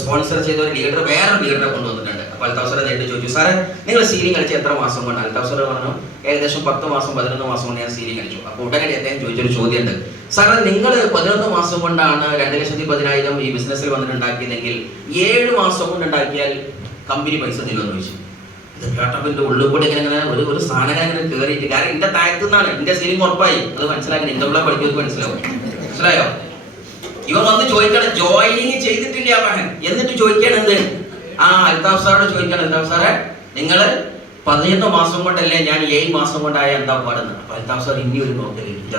സ്പോൺസർ ചെയ്ത ഒരു ലീഡർ വേറെ ലീഡറെ കൊണ്ടുവന്നിട്ടുണ്ട്. അപ്പോൾ അൽതാഫ് സാറെ നേരിട്ട് ചോദിച്ചു, സാറേ നിങ്ങൾ സീലിംഗ് കളിച്ച് എത്ര മാസം കൊണ്ട്? അൽതാഫ് സാറ് പറഞ്ഞു, ഏകദേശം 10 മാസം 11 മാസം കൊണ്ട് ഞാൻ സീലിംഗ് കളിച്ചു. അപ്പോൾ ഉടനടി അദ്ദേഹം ചോദിച്ചൊരു ചോദ്യമുണ്ട്, സാറേ നിങ്ങൾ 11 മാസം കൊണ്ടാണ് 2,10,000 ഈ ബിസിനസ്സിൽ വന്നിട്ടുണ്ടാക്കിയതെങ്കിൽ 7 മാസം കൊണ്ട് ഉണ്ടാക്കിയാൽ കമ്പനി പൈസ തരുമെന്ന് ചോദിച്ചു. ഇത് കേട്ടപ്പോൾ എൻ്റെ ഉള്ളിൽ കൂടെ ഇങ്ങനെ ഒരു സാധനം ഇങ്ങനെ കയറിയിട്ട്, കാരണം എന്റെ താഴത്തു നിന്നാണ് എന്റെ സീലിംഗ് ഉറപ്പായി. അത് മനസ്സിലാക്കി ഇന്റർവ്യൂ പഠിക്കുന്നത് മനസ്സിലായോ? ഇവൻ വന്ന് ചോദിക്കണം, ജോയിനിങ് ചെയ്തിട്ടില്ല അവൻ, എന്നിട്ട് ചോദിക്കണം എന്ത്, അൽതാഫ് സാറോട് ചോദിക്കണം, അൽതാഫ് സാറേ നിങ്ങൾ 11 മാസം കൊണ്ടല്ലേ ഞാൻ 7 മാസം കൊണ്ടായ എന്താ പാടുന്നത്? അപ്പൊ അൽതാഫ് സാർ ഇനി ഒരു നോക്കലില്ല,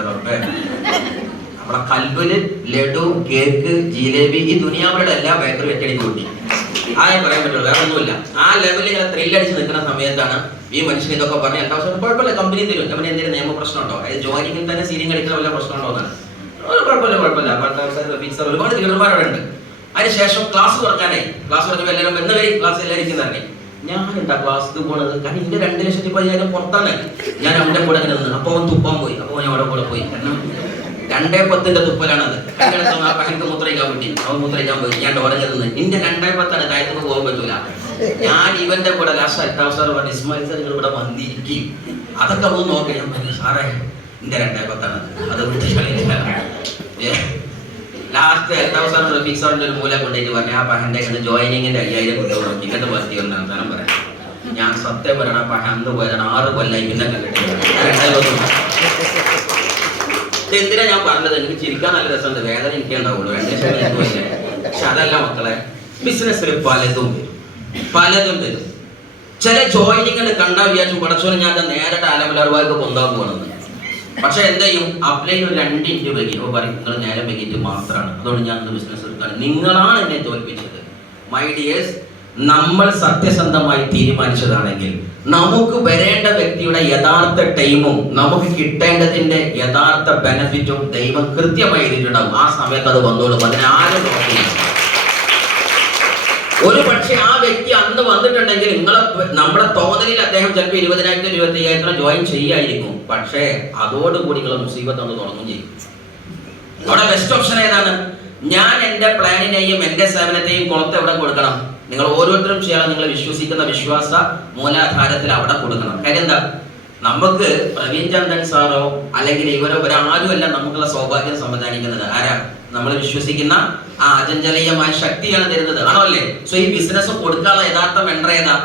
നമ്മളെ കൽബില് ലഡു, കേക്ക്, ജിലേബി, ഈ ദുനിയാവിലുള്ള എല്ലാ ബേക്കറി വെറ്റടിക്ക് കൂട്ടി. ആരും പറയാൻ പറ്റുള്ളൂ, വേറെ ഒന്നുമില്ല. ആ ലെവലിൽ ഇങ്ങനെ ത്രില്ലടിച്ച് നിൽക്കുന്ന സമയത്താണ് ഈ മനുഷ്യൻ ഇതൊക്കെ പറഞ്ഞ് അൽതാഫ് സാർ കുഴപ്പമില്ല, കമ്പനി തരും. കമ്പനി എന്തെങ്കിലും നിയമ പ്രശ്നമുണ്ടോ, അതായത് ജോയിനിങ്ങിൽ തന്നെ സീലിംഗ് കളിക്കുന്ന വല്ല പ്രശ്നമുണ്ടോ എന്നാണ്. കുഴപ്പമില്ല. ഒരുപാട് ലീഡർമാരവിടെ ഉണ്ട്. അതിനുശേഷം ക്ലാസ് പറഞ്ഞാലേ, ക്ലാസ് പറഞ്ഞപ്പോൾ എല്ലാവരും എന്ന് വരെ ക്ലാസ് എല്ലാവരും ഇരിക്കുന്നതന്നെ. ഞാൻ എന്താ ക്ലാസ്സിൽ പോണത്, കാരണം എന്റെ 2,10,000 പുറത്താണ്. ഞാൻ അവന്റെ കൂടെ ഇങ്ങനെ നിന്ന്. അപ്പോൾ അവൻ തുപ്പാൻ പോയി. അപ്പോൾ ഞാൻ അവിടെ കൂടെ പോയി. കാരണം 2,10 തുപ്പലാണത്. എനിക്ക് മൂത്രയിക്കാൻ പറ്റി, അവൻ മൂത്രയിക്കാൻ പോയി. ഞാൻ ഉറങ്ങി നിന്ന് എന്റെ 2,10 താഴത്തേക്ക് പോകാൻ പറ്റൂല. ഞാൻ ഇവന്റെ കൂടെ ലാസ്റ്റ് അൽതാഫ് സാർ പറഞ്ഞു, ഇസ്മായിൽ സാർ നിങ്ങൾ ഇവിടെ വന്നിരിക്കും, അതൊക്കെ ഒന്ന് നോക്കി. ഞാൻ പറഞ്ഞു, സാറേ എന്റെ 2,10 അത് വിട്ട് ലാസ്റ്റ് അൽതാഫ് സാർ റഫീഖ് സാറിന്റെ ഒരു മൂല കൊണ്ടുപോയിട്ട് പറഞ്ഞു, ആ പഹന്റെ ജോയിനിങ്ങിന്റെ 5,000 കൊണ്ടുപോകും, ഇങ്ങനത്തെ പറ്റി ഒന്ന് അവസാനം പറയാം. ഞാൻ സത്യം പറയണം, പഹ അന്ന് പോയതാണ് 6 കൊല്ലായി പിന്നെ കണ്ടിട്ട്. എന്തിനാ ഞാൻ പറഞ്ഞത്, എനിക്ക് ചിരിക്കാൻ നല്ല രസമുണ്ട്, വേദന എനിക്കേ ഉണ്ടാവുള്ളൂ. 2 ലക്ഷം പോയില്ലേ. പക്ഷെ അതല്ല മക്കളെ, ബിസിനസ്സിൽ പലതും വരും. ചില ജോയിനിങ്ങൾ കണ്ടാൽ വിചാരിച്ചു പടച്ചോനെ ഞാൻ നേരിട്ട് ആലമലർവാർക്ക് പൊന്താൻ പോകണമെന്ന്. പക്ഷെ എന്ത് ചെയ്യും, അപ്ലൈൻ ഒരു 2 മിനിറ്റ് വൈകി പറയും നിങ്ങൾ നേരം വൈകിട്ട് മാത്രമാണ്, അതുകൊണ്ട് ഞാൻ ബിസിനസ് എടുത്താണ്. നിങ്ങളാണ് എന്നെ തോൽപ്പിച്ചത്. മൈ ഡിയേഴ്സ്, നമ്മൾ സത്യസന്ധമായി തീരുമാനിച്ചതാണെങ്കിൽ നമുക്ക് വരേണ്ട വ്യക്തിയുടെ യഥാർത്ഥ ടൈമും നമുക്ക് കിട്ടേണ്ടതിന്റെ യഥാർത്ഥ ബെനഫിറ്റും ദൈവം കൃത്യമായി എഴുതിയിട്ടുണ്ടാവും. ആ സമയത്ത് അത് വന്നോളും, അതിനെ ആരും നോക്കില്ല. ഒരു പക്ഷെ ആ വ്യക്തി അന്ന് വന്നിട്ടുണ്ടെങ്കിൽ നമ്മുടെ തോന്നലിൽ അദ്ദേഹം ചിലപ്പോൾ 20,000 25,000 ജോയിൻ ചെയ്യായിരിക്കും. പക്ഷേ അതോടുകൂടി നിങ്ങൾ മുസീബത്ത് ഒന്ന് തുടങ്ങും ചെയ്യും. അവിടെ ബെസ്റ്റ് ഓപ്ഷൻ ഏതാണ്? ഞാൻ എന്റെ പ്ലാനിനെയും എന്റെ സേവനത്തെയും കുളത്ത് എവിടെ കൊടുക്കണം? നിങ്ങൾ ഓരോരുത്തരും ചെയ്യാൻ നിങ്ങൾ വിശ്വസിക്കുന്ന വിശ്വാസ മൂലാധാരത്തിൽ അവിടെ കൊടുക്കണം. കാര്യം എന്താ, നമുക്ക് പ്രവീൺ ചന്ദ്രൻ സാറോ അല്ലെങ്കിൽ ഇവരോ ഒരാരുമല്ല നമുക്കുള്ള സൗഭാഗ്യം സംവിധാനിക്കുന്നത്. ആരാ? നമ്മൾ വിശ്വസിക്കുന്ന ആ അചഞ്ചലീയമായ ശക്തിയാണ് തരുന്നത്, ആണോ അല്ലേ? സോ ഈ ബിസിനസ് കൊടുക്കാനുള്ള യഥാർത്ഥ വെണ്ടർ ഏതാ?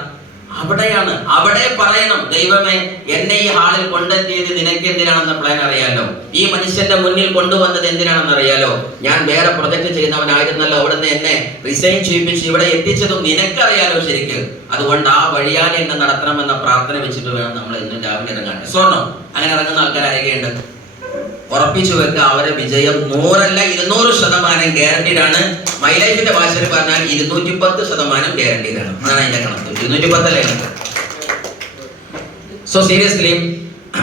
അവിടെയാണ്, അവിടെ പറയണം, ദൈവമേ എന്നെ ഈ ഹാളിൽ കൊണ്ടെത്തിയത് നിനക്ക് എന്തിനാണെന്ന പ്ലാൻ അറിയാലോ, ഈ മനുഷ്യന്റെ മുന്നിൽ കൊണ്ടുവന്നത് എന്തിനാണെന്ന് അറിയാലോ, ഞാൻ വേറെ പ്രൊജക്ട് ചെയ്യുന്നവനായിരുന്നല്ലോ, അവിടുന്ന് എന്നെ റിസൈൻ ചെയ്യിപ്പിച്ച് ഇവിടെ എത്തിച്ചതും നിനക്കറിയാലോ ശരിക്ക്. അതുകൊണ്ട് ആ വഴിയാലെ എന്നെ നടത്തണമെന്ന പ്രാർത്ഥന വെച്ചിട്ട് വേണം നമ്മൾ ഇന്ന് രാവിലെ ഇറങ്ങാൻ. സ്വർണ്ണം അങ്ങനെ ഇറങ്ങുന്ന ആൾക്കാർ ആരൊക്കെയുണ്ട്? ഉറപ്പിച്ചു വെക്കുക, അവരെ വിജയം 100 അല്ല 200% ഗ്യാരണ്ടീഡ് ആണ്. മൈ ലൈഫിന്റെ ഭാഷയിൽ പറഞ്ഞാൽ 210% ഗ്യാരണ്ടീഡ് ആണ്. അതാണ് അതിന്റെ കണക്ക്. 210 അല്ലേ കണക്ക്. സോ സീരിയസ്ലി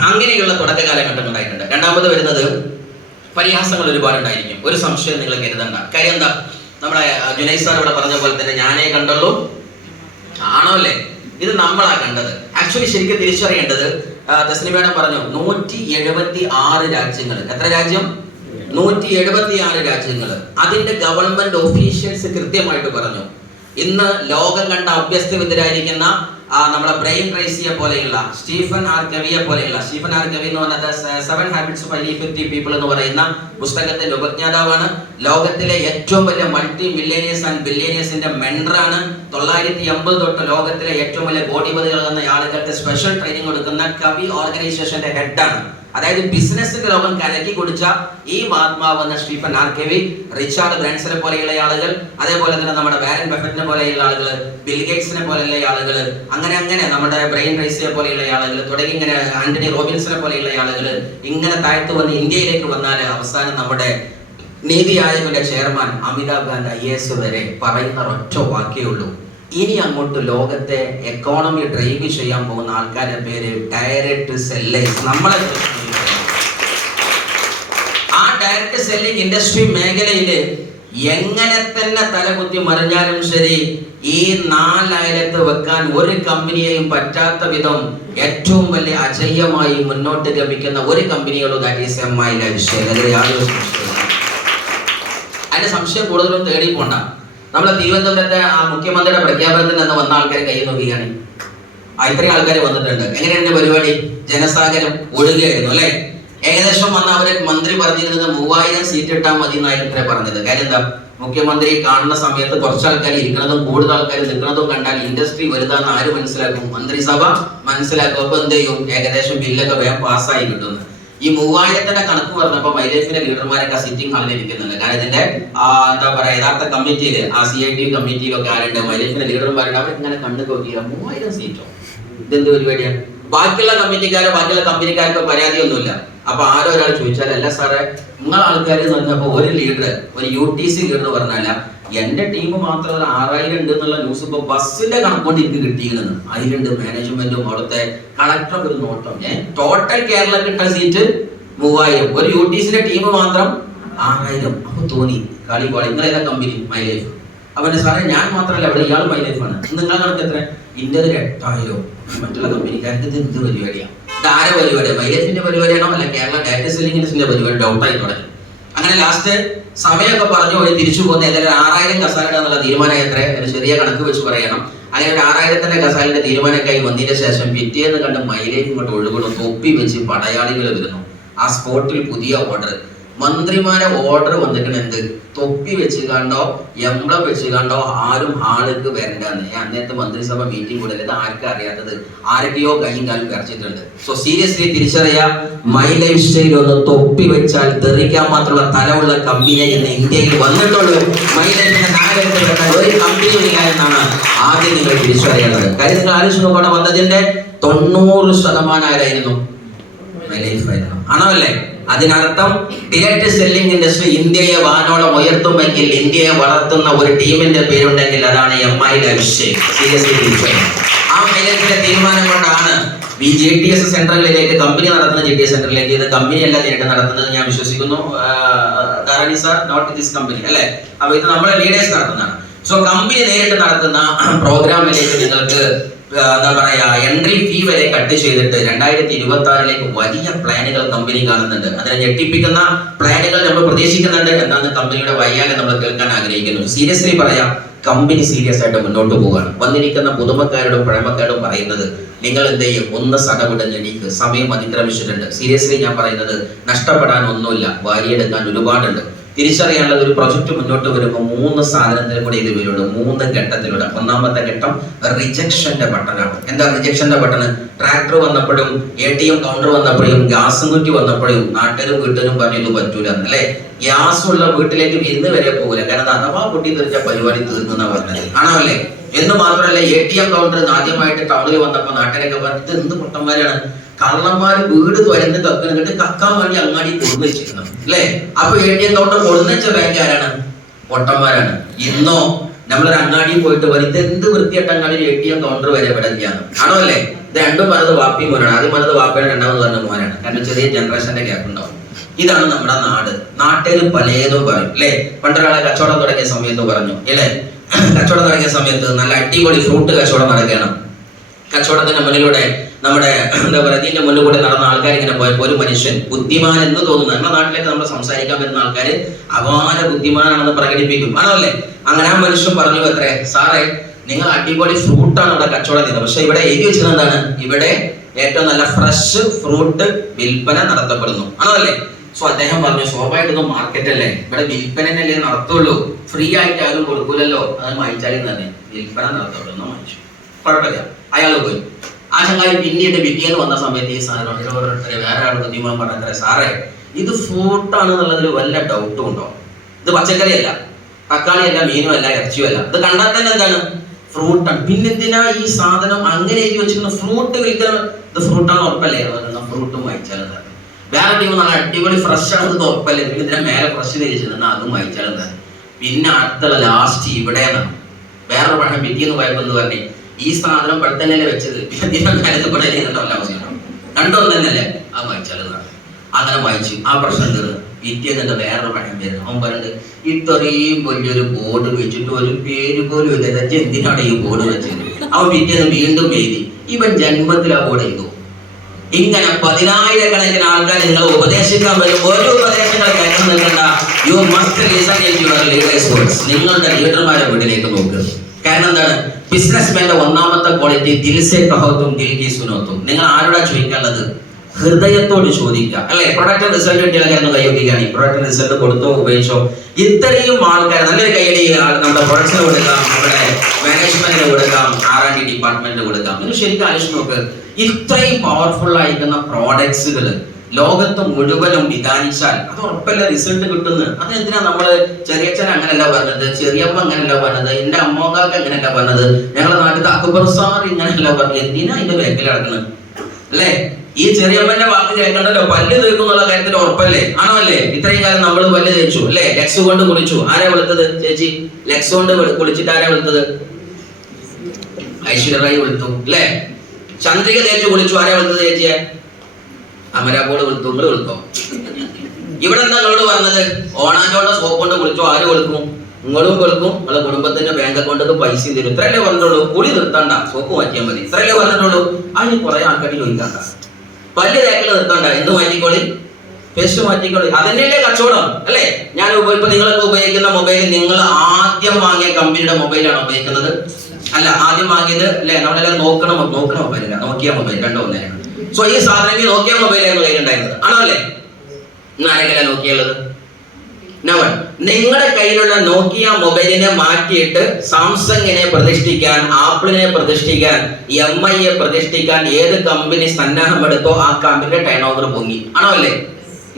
അങ്ങനെയുള്ള തുടക്ക കാലഘട്ടം ഉണ്ടായിട്ടുണ്ട്. രണ്ടാമത് വരുന്നത് പരിഹാസങ്ങൾ ഒരുപാടുണ്ടായിരിക്കും. ഒരു സംശയം നിങ്ങൾ കരുതണ്ട. കാര്യം എന്താ? നമ്മളെ ജുനൈദ് സാർ ഇവിടെ പറഞ്ഞ പോലെ തന്നെ ഞാനേ കണ്ടുള്ളൂ ആണോ അല്ലേ? ഇത് നമ്മളാ കണ്ടത്. ആക്ച്വലി ശരിക്കും തിരിച്ചറിയേണ്ടത്, തസ്നി മേഡം പറഞ്ഞു 176 രാജ്യങ്ങൾ. എത്ര രാജ്യം? 176 രാജ്യങ്ങൾ. അതിന്റെ ഗവൺമെന്റ് ഓഫീഷ്യൽസ് കൃത്യമായിട്ട് പറഞ്ഞു, ഇന്ന് ലോകം കണ്ട അഭ്യസ്തവിദ്യരായിരിക്കുന്ന നമ്മളെ ബ്രെയിൻ ട്രേസിയെ പോലെയുള്ള സ്റ്റീഫൻ ആർ കവിയെ പോലെയുള്ള, സ്റ്റീഫൻ ആർ കവി എന്ന് പറഞ്ഞത് 7 habits of highly effective people എന്ന് പറയുന്ന പുസ്തകത്തിന്റെ ഉപജ്ഞാതാവാണ്. ലോകത്തിലെ ഏറ്റവും വലിയ മൾട്ടി മില്ലേനിയേഴ്സ് ആൻഡ് ബില്ലേനിയേഴ്സിന്റെ മെൻഡറാണ്. 980 തൊട്ട് ലോകത്തിലെ ഏറ്റവും വലിയ കോടിപതികൾ എന്ന ആളുകൾക്ക് സ്പെഷ്യൽ ട്രെയിനിങ് കൊടുക്കുന്ന കവി ഓർഗനൈസേഷന്റെ ഹെഡാണ്. അതായത് ബിസിനസിന്റെ ലോകം കലക്കി കുടിച്ച ഈ മഹാത്മാവ് എന്ന സ്റ്റീഫൻ ആർ കെവി, റിച്ചാർഡ് ബ്രാൻസനെ പോലെയുള്ള ആളുകൾ, അതേപോലെ തന്നെ നമ്മുടെ വാരൻ ബഫറ്റിനെ പോലെയുള്ള ആളുകൾ, ബിൽ ഗേറ്റ്സിനെ പോലെയുള്ള ആളുകൾ, അങ്ങനെ നമ്മുടെ ബ്രെയിൻ ട്രേസിയെ പോലെയുള്ള ആളുകൾ തുടങ്ങി ഇങ്ങനെ ആന്റണി റോബിൻസിനെ പോലെയുള്ള ആളുകൾ ഇങ്ങനെ താഴ്ത്തു വന്ന് ഇന്ത്യയിലേക്ക് വന്നാൽ അവസാനം നമ്മുടെ നീതി ആയോഗിന്റെ ചെയർമാൻ അമിതാഭ് കാന്ത് IAS വരെ പറയുന്ന ഒറ്റ വാക്കേ ഉള്ളൂ, ഇനി അങ്ങോട്ട് ലോകത്തെ എക്കോണമി ഡ്രൈവ് ചെയ്യാൻ പോകുന്ന ആൾക്കാരുടെ പേര് ഡയറക്റ്റ് സെല്ലേഴ്സ്. നമ്മളെ ആ ഡയറക്റ്റ് സെല്ലിംഗ് ഇൻഡസ്ട്രി മേഖലയില് എങ്ങനെ തന്നെ തലകുത്തി മറിഞ്ഞാലും ശരി, ഈ 4 വെക്കാൻ ഒരു കമ്പനിയെയും പറ്റാത്ത വിധം ഏറ്റവും വലിയ അജയ്യമായി മുന്നോട്ട് ഗമിക്കുന്ന ഒരു കമ്പനിയുള്ളൂ, ദാറ്റ് ഈസ് MI ലൈഫ്സ്റ്റൈൽ. അതിന്റെ സംശയം കൂടുതലും തേടി പോണ്ട. നമ്മളെ തിരുവനന്തപുരത്തെ ആ മുഖ്യമന്ത്രിയുടെ പ്രഖ്യാപനത്തിൽ നിന്ന് വന്ന ആൾക്കാരെ കൈ നോക്കുകയാണ്. ഇത്രയും ആൾക്കാർ വന്നിട്ടുണ്ട്. എങ്ങനെയാണ് പരിപാടി? ജനസാഗരം ഒഴുകയായിരുന്നു അല്ലെ? ഏകദേശം വന്ന അവര് മന്ത്രി പറഞ്ഞിരുന്നത് 3000 സീറ്റ് ഇട്ടാൽ മതി എന്നായിരുന്നു ഇത്ര പറഞ്ഞത്. കാര്യം എന്താ? മുഖ്യമന്ത്രി കാണുന്ന സമയത്ത് കുറച്ച് ആൾക്കാർ ഇരിക്കുന്നതും കൂടുതൽ ആൾക്കാർ നിൽക്കുന്നതും കണ്ടാൽ ഇൻഡസ്ട്രി വലുതാന്ന് ആര് മനസ്സിലാക്കും? മന്ത്രിസഭ മനസ്സിലാക്കും. അപ്പൊ എന്ത് ചെയ്യും? ഏകദേശം ബില്ലൊക്കെ വേഗം പാസ്സായി കിട്ടുന്നു. ഈ 3000ന്റെ കണക്ക് പറഞ്ഞപ്പോ മൈലേഫിന്റെ ലീഡർമാരൊക്കെ സിറ്റിംഗ് ഹാളിൽ ഇരിക്കുന്നുണ്ട്. കാരണം ഇതിന്റെ എന്താ പറയാ യഥാർത്ഥ കമ്മിറ്റിയില്, ആ CIT കമ്മിറ്റിയിലൊക്കെ ആരുണ്ട്? മൈലേഫിന്റെ ലീഡർമാരുണ്ട്. അവരിങ്ങനെ കണ്ണു നോക്കിയ 3000 സീറ്റോ, ഇതെന്ത് പരിപാടിയാണ്? ബാക്കിയുള്ള കമ്മിറ്റിക്കാരോ ബാക്കിയുള്ള കമ്പനിക്കാർക്കോ പരാതിയൊന്നുമില്ല. അപ്പൊ ആരോ ഒരാൾ ചോദിച്ചാൽ, അല്ല സാറേ നിങ്ങൾ ആൾക്കാർ എന്ന് പറഞ്ഞപ്പോ ഒരു ലീഡർ, ഒരു UTC ലീഡർ പറഞ്ഞാല എന്റെ ടീം മാത്രം ഒരു 6000 ഉണ്ട് എന്നുള്ള ന്യൂസ് ഇപ്പൊ ബസ്സിന്റെ കണക്കൊണ്ട് എനിക്ക് കിട്ടിയിരുന്നു. അതിലുണ്ട് മാനേജ്മെന്റും അവിടുത്തെ കളക്ടർ ഒരു നോട്ടം. ടോട്ടൽ കേരള കിട്ടുന്ന സീറ്റ് 3000, ഒരു UTCയുടെ ടീം മാത്രം 6000. അപ്പൊ തോന്നി കളി പാളി. നിങ്ങളേതാ കമ്പനി? My life. അവന്റെ സാറേ ഞാൻ മാത്രമല്ല, ഇവിടെ ഇയാൾ മൈ ലൈഫാണ്. നിങ്ങളെ കണക്ക് എത്ര? ഇന്ത്യയിൽ 8000. മറ്റുള്ള കമ്പനിക്കാർക്ക് ഇത് എന്ത് പരിപാടിയാണ്? ഇത് ആരെ പരിപാടിയാണ്? മൈ ലൈഫിന്റെ പരിപാടിയാണോ അല്ല കേരള ഡാറ്റ സെല്ലിംഗിന്റെ പരിപാടി? ഡൗട്ടായി തുടങ്ങി. അങ്ങനെ ലാസ്റ്റ് സമയമൊക്കെ പറഞ്ഞു ഒരു തിരിച്ചു പോകുന്ന ഏതായാലും 6000 കസാലയുടെ എന്നുള്ള തീരുമാനം എത്ര? ഒരു ചെറിയ കണക്ക് വെച്ച് പറയണം. അങ്ങനെ ഒരു 6000ന്റെ കസാലിന്റെ തീരുമാനമൊക്കെ വന്നതിന് ശേഷം പിറ്റേന്ന് കണ്ട് മൈലേക്ക് ഇങ്ങോട്ട് ഒഴുകണം. തൊപ്പി വെച്ച് പടയാളികൾ വരുന്നു. ആ സ്പോട്ടിൽ പുതിയ ഓർഡർ, മന്ത്രിമാരെ ഓർഡർ വന്നിട്ടുണ്ട്. എന്ത്? തൊപ്പി വെച്ച് കണ്ടോ എംബ്ലം വെച്ച് കണ്ടോ ആരും ഹാളിക്ക് വരണ്ടെന്ന്. അന്നത്തെ മന്ത്രിസഭ മീറ്റിംഗ് കൂടെ ഇത് ആർക്കും അറിയാത്തത്, ആരൊക്കെയോ കൈയും കാലും കരച്ചിട്ടുണ്ട്. സോ സീരിയസ്ലി തിരിച്ചറിയാ, മൈ ലൈഫ് സ്റ്റൈൽ ഒന്ന് തൊപ്പി വെച്ചാൽ തെറിക്കാൻ മാത്രമുള്ള തലമുള്ള കമ്പനി ഇന്ന് ഇന്ത്യയിൽ വന്നിട്ടുള്ളൂ. മൈ ലൈഫിന്റെ 4 ഒരു കമ്പനി ഇല്ല എന്നാണ് ആദ്യം നിങ്ങൾ തിരിച്ചറിയേണ്ടത്. കാര്യം നിങ്ങൾ ആലോചിച്ച് നോക്കണ വന്നതിന്റെ 90% ആരായിരുന്നു? മൈ ലൈഫ് ആയിരുന്നു. ആണോ അല്ലേ? അതിനർത്ഥം ഡയറക്റ്റ് സെല്ലിംഗ് ഇൻഡസ്ട്രി ഇന്ത്യയെ വാനോളം ഉയർത്തുമെങ്കിൽ, ഇന്ത്യയെ വളർത്തുന്ന ഒരു ടീമിന്റെ പേരുണ്ടെങ്കിൽ അതാണ് MI ലൈഫ്സ്റ്റൈൽ. സീരിയസ്ലി തിരിച്ചറിയണം. ആ മൈലേജിന്റെ തീരുമാനം കൊണ്ടാണ് GTS സെന്ററിലേക്ക് കമ്പനി നടത്തുന്ന GTS സെന്ററിലേക്ക്. ഇത് കമ്പനിയല്ല നേരിട്ട് നടത്തുന്നത് ഞാൻ വിശ്വസിക്കുന്നു. നോട്ട് ദിസ് കമ്പനി അല്ലേ? അപ്പൊ ഇത് നമ്മുടെ ലീഡേഴ്സ് നടത്തുന്നതാണ്. സോ കമ്പനി നേരിട്ട് നടത്തുന്ന പ്രോഗ്രാമിലേക്ക് നിങ്ങൾക്ക് എന്താ പറയാ എൻട്രി ഫീ വരെ കട്ട് ചെയ്തിട്ട് 2026 വലിയ പ്ലാനുകൾ കമ്പനി കാണുന്നുണ്ട്. അതിനെ ഞെട്ടിപ്പിക്കുന്ന പ്ലാനുകൾ നമ്മൾ പ്രതീക്ഷിക്കുന്നുണ്ട്. എന്നാണ് കമ്പനിയുടെ വയ്യാലെ നമ്മൾ കേൾക്കാൻ ആഗ്രഹിക്കുന്നു. സീരിയസ്ലി പറയാം, കമ്പനി സീരിയസ് ആയിട്ട് മുന്നോട്ട് പോവുകയാണ്. വന്നിരിക്കുന്ന പുതുമക്കാരോടും പഴമക്കാരോടും പറയുന്നത്, നിങ്ങൾ എന്ത് ചെയ്യും? ഒന്ന് സടവിടഞ്ഞെണീക്ക്, സമയം അതിക്രമിച്ചിട്ടുണ്ട്. സീരിയസ്ലി ഞാൻ പറയുന്നത്, നഷ്ടപ്പെടാൻ ഒന്നുമില്ല, വാരിയെടുക്കാൻ ഒരുപാടുണ്ട്. തിരിച്ചറിയാനുള്ളത്, ഒരു പ്രൊജക്ട് മുന്നോട്ട് വരുമ്പോൾ 3 സാധനത്തിൽ കൂടെ ഇത് വരുള്ളൂ, 3 ഘട്ടത്തിലൂടെ. ഒന്നാമത്തെ ഘട്ടം റിജക്ഷന്റെ ബട്ടനാണ്. എന്താ റിജക്ഷന്റെ ബട്ടൺ? ട്രാക്ടർ വന്നപ്പോഴും ATM കൗണ്ടർ വന്നപ്പോഴും ഗ്യാസും കുറ്റി വന്നപ്പോഴും നാട്ടുകാരും വീട്ടുകാരും പറഞ്ഞു ഇത് പറ്റൂല എന്നല്ലേ. ഗ്യാസ് ഉള്ള വീട്ടിലേക്ക് ഇന്ന് വരെ പോകില്ല, കാരണം അഥവാ പൊട്ടി തെറിച്ച പരിപാടി തീർന്നെന്നാ പറഞ്ഞത്, ആണോ അല്ലേ? എന്ന് മാത്രമല്ല ATM കൗണ്ടർ ആദ്യമായിട്ട് ടൗണിൽ വന്നപ്പോൾ നാട്ടുകാരൊക്കെ പറഞ്ഞത് എന്ത് പൊട്ടന്മാരാണ്, കള്ളന്മാര് വീട് തുരന്ന് കക്കുന്നിട്ട് കക്കാൻ വേണ്ടി അങ്ങാടി കൊടുന്നു വെച്ചിരിക്കണം അല്ലേ. അപ്പൊ ATM കൗണ്ടർ കൊടുന്നു വെച്ച ബാങ്ക് ആരാണ്? പൊട്ടന്മാരാണ്. ഇന്നോ നമ്മളൊരു അങ്ങാടി പോയിട്ട് പറയും ഇത് എന്ത് വൃത്തിയായിട്ട് അങ്ങാടി ATM കൗണ്ടർ വരെ വിടലാണ്, ആണോ അല്ലേ? ഇത് രണ്ടും പറഞ്ഞത് വാപ്പി മോനാണ്. ആദ്യം പറഞ്ഞത് വാപ്പയുടെ, രണ്ടാമത് പറഞ്ഞ മോനാണ്. കാരണം ചെറിയ ജനറേഷന്റെ ഗ്യാപ്പ് ഉണ്ടാവും. ഇതാണ് നമ്മുടെ നാട്. നാട്ടിൽ പലതും പറയും അല്ലേ. പണ്ടൊരാളെ കച്ചവടം തുടങ്ങിയ സമയത്ത് പറഞ്ഞു അല്ലേ, കച്ചവടം തുടങ്ങിയ സമയത്ത് നല്ല അടിപൊളി ഫ്രൂട്ട് കച്ചവടം നടക്കണം. കച്ചവടത്തിന്റെ മുന്നിലൂടെ നമ്മുടെ എന്താ പറയുക, ഇതിന്റെ മുന്നിൽ കൂടെ നടന്ന ആൾക്കാർ ഇങ്ങനെ പോയപ്പോൾ ഒരു മനുഷ്യൻ ബുദ്ധിമാൻ എന്ന് തോന്നുന്നു, നമ്മുടെ നാട്ടിലേക്ക് നമ്മൾ സംസാരിക്കാൻ പറ്റുന്ന ആൾക്കാർ അപാര ബുദ്ധിമാനാണെന്ന് പ്രകടിപ്പിക്കും, ആണോ അല്ലേ? അങ്ങനെ ആ മനുഷ്യൻ പറഞ്ഞു അത്രേ, സാറേ നിങ്ങൾ അടിപൊളി ഫ്രൂട്ടാണ് ഇവിടെ കച്ചവടം ചെയ്തത്, പക്ഷെ ഇവിടെ എഴുതി വെച്ചത് എന്താണ്, ഇവിടെ ഏറ്റവും നല്ല ഫ്രഷ് ഫ്രൂട്ട് വിൽപ്പന നടത്തപ്പെടുന്നു, ആണോ അല്ലേ? സോ അദ്ദേഹം പറഞ്ഞു സ്വാഭാവികമായിട്ടും മാർക്കറ്റ് അല്ലേ, ഇവിടെ വിൽപ്പനല്ലേ നടത്തുള്ളൂ, ഫ്രീ ആയിട്ട് ആരും കൊടുക്കൂലല്ലോ, അത് വായിച്ചാലും തന്നെ വിൽപ്പന നടത്തപ്പെടുന്നു വാങ്ങിച്ചു, കുഴപ്പമില്ല. അയാൾ പോയി. ആ ചങ്ങായി പിന്നീട് പിറ്റേന്ന് വന്ന സമയത്ത് ഈ സാധനം വേറെ ആൾ ബുദ്ധിമാൻ പറഞ്ഞത്ര, സാറേ ഇത് ഫ്രൂട്ടാണെന്നുള്ളതിൽ വല്ല ഡൗട്ടും ഉണ്ടോ? ഇത് പച്ചക്കറിയല്ല, തക്കാളിയല്ല, മീനുമല്ല, ഇറച്ചിയുമല്ല, ഇത് കണ്ടാൽ തന്നെ എന്താണ് ഫ്രൂട്ടാണ്. പിന്നെന്തിനാ ഈ സാധനം അങ്ങനെ എഴുതി വെച്ചിരുന്ന ഫ്രൂട്ട് വിൽക്കണം, ഇത് ഫ്രൂട്ടാണ് ഉറപ്പല്ലേ? ഫ്രൂട്ടും വായിച്ചാലും തന്നെ വേറെ ടീം നല്ല അടിപൊളി ഫ്രഷ് ആണെന്ന് ഉറപ്പല്ലേ, പിന്നെ ഇതിനെ മേലെ ഫ്രഷ് തിരിച്ചിരുന്ന അതും വായിച്ചാലും തന്നെ. പിന്നെ അടുത്തുള്ള ലാസ്റ്റ് ഇവിടെയാണ് വേറൊരു പഴം പിറ്റേന്ന് പോയപ്പോൾ എന്ന് പറഞ്ഞേ ഈ സാധനം പെട്ടെന്നല്ലേ വെച്ചത്, രണ്ടും തന്നെയല്ലേ, അത് വായിച്ചാലും അങ്ങനെ വായിച്ചു. ആ പ്രശ്നം തീർന്നു. പിറ്റേന്ന് വേറൊരു പഴം വരുന്നു. അവൻ പറഞ്ഞത് ഇത്രയും വലിയൊരു ബോർഡ് വെച്ചിട്ട് ഒരു പേര് പോലും ഇല്ല, എന്തിനാണ് ഈ ബോർഡ് വെച്ചത്? അവൻ പിറ്റേന്ന് വീണ്ടും എഴുതി, ഇവൻ ജന്മത്തിൽ ആ ബോർഡ് എഴുതും. ഇങ്ങനെ 10,000-കണക്കിന് ആൾക്കാർ നിങ്ങൾ ഉപദേശിക്കാൻ വരും. ഒരു ഉപദേശങ്ങൾ കേൾക്കാൻ നിൽക്കണ്ട. You must listen to your leaders words. നിങ്ങളുടെ ലീഡർമാരുടെ വീട്ടിലേക്ക് നോക്കുക. കാരണം എന്താണ്, ബിസിനസ്മാന്റെ ഒന്നാമത്തെ ക്വാളിറ്റി ദിൽ സേ കഹോത്തും ദിൽ കി സുനോത്തും. നിങ്ങൾ ആരോടാ ചോദിക്കാനുള്ളത്? ഹൃദയത്തോട് ചോദിക്കുക അല്ലെ. പ്രൊഡക്റ്റ് റിസൾട്ട് കിട്ടിയാലും കൈയൊക്കെയാണ്, പ്രൊഡക്റ്റ് റിസൾട്ട് കൊടുത്തോ ഉപയോഗിച്ചോ. ഇത്രയും ആൾക്കാർ നല്ലൊരു കൈയടി നമ്മുടെ പ്രൊഡക്ട്സിന് കൊടുക്കാം, നമ്മുടെ മാനേജ്മെന്റിന് കൊടുക്കാം, R&D ഡിപ്പാർട്ട്മെന്റിന് കൊടുക്കാം. ഇത് ശരിക്കും ആലോചിച്ച് നോക്ക്. ഇത്രയും പവർഫുൾ ആയിരിക്കുന്ന പ്രോഡക്ട്സുകൾ ലോകത്ത് മുഴുവനും വിധാനിച്ചാൽ അത് ഉറപ്പല്ല റിസൾട്ട് കിട്ടുന്നത്. അതെന്തിനാ നമ്മള് ചെറിയച്ഛൻ അങ്ങനെയല്ല പറഞ്ഞത്, ചെറിയമ്മ അങ്ങനെയല്ല പറഞ്ഞത്, എന്റെ അമ്മക്കാർക്ക് അങ്ങനെയല്ല പറഞ്ഞത്, ഞങ്ങളുടെ നാട്ടിലത്തെ അക്ബർ സാർ ഇങ്ങനെയല്ല പറഞ്ഞത്. എന്തിനാ ഇതിന്റെ ബാക്കിൽ നടക്കുന്നത് അല്ലേ? ഈ ചെറിയമ്മന്റെ വാക്ക് കേൾക്കണ്ടല്ലോ, പല്ല് തീർക്കുന്നുള്ള കാര്യത്തിൽ ഉറപ്പല്ലേ, ആണോ അല്ലേ? ഇത്രയും കാലം നമ്മൾ പല്ല് തേച്ചു അല്ലേ, ലെക്സ് കൊണ്ട് കുളിച്ചു. ആരാ വെളുത്തത് ചേച്ചി? ലെക്സ് കൊണ്ട് കുളിച്ചിട്ട് ആരാ വെളുത്തത്? ഐശ്വര്യ റായി വെളുത്തു അല്ലേ. ചന്ദ്രിക തേച്ചു കുളിച്ചു, ആരാ വെളുത്തത് ചേച്ചിയെ? അമരാബോട് വെളുത്തു. നിങ്ങൾ വെളുത്തോ? ഇവിടെ എന്താ നിങ്ങളോട് പറഞ്ഞത്? ഓണാഞ്ചോടെ സോപ്പ് കൊണ്ട് കുളിച്ചോ, ആര് വെളുക്കും? നിങ്ങളും വെളുക്കും, നിങ്ങളെ കുടുംബത്തിന്റെ ബാങ്ക് അക്കൗണ്ടിൽ പൈസയും തരും. ഇത്രയല്ലേ പറഞ്ഞിട്ടുള്ളൂ. കുളി നിർത്തണ്ട, സോപ്പ് മാറ്റിയാൽ മതി. ഇത്രയല്ലേ പറഞ്ഞിട്ടുള്ളൂ. അതിന് കുറെ ആൾക്കാർ ചോദിക്കണ്ട. പല്ല് തേക്കൽ നിർത്തണ്ട, എന്ത് മാറ്റിക്കോളി? പേസ്റ്റ് മാറ്റിക്കോളി. അതന്നെയല്ലേ കച്ചവടം അല്ലേ? ഞാൻ ഇപ്പൊ നിങ്ങളൊക്കെ ഉപയോഗിക്കുന്ന മൊബൈൽ നിങ്ങൾ ആദ്യം വാങ്ങിയ കമ്പനിയുടെ മൊബൈലാണ് ഉപയോഗിക്കുന്നത് അല്ല, ആദ്യം വാങ്ങിയത് അല്ലെ? നമ്മളെല്ലാം നോക്കണ മൊബൈലല്ല, നോക്കിയ മൊബൈൽ, രണ്ടോ ഒന്നായിരുന്നു. സോ ഈ സാധനം നോക്കിയ മൊബൈലായിരുന്നു കയ്യിലുണ്ടായിരുന്നത്, ആണോ അല്ലേ? ഇന്ന് ആരെങ്കിലും നോക്കിയുള്ളത്? നവൻ. നിങ്ങളുടെ കയ്യിലുള്ള നോക്കിയ മൊബൈലിനെ മാറ്റിയിട്ട് സാംസങ്ങിനെ പ്രതിഷ്ഠിക്കാൻ, ആപ്പിളിനെ പ്രതിഷ്ഠിക്കാൻ, MIയെ പ്രതിഷ്ഠിക്കാൻ ഏത് കമ്പനി സന്നാഹമെടുത്തോ ആ കമ്പനിയുടെ ടേൺ ഓവർ പൊങ്ങി, ആണോ അല്ലേ?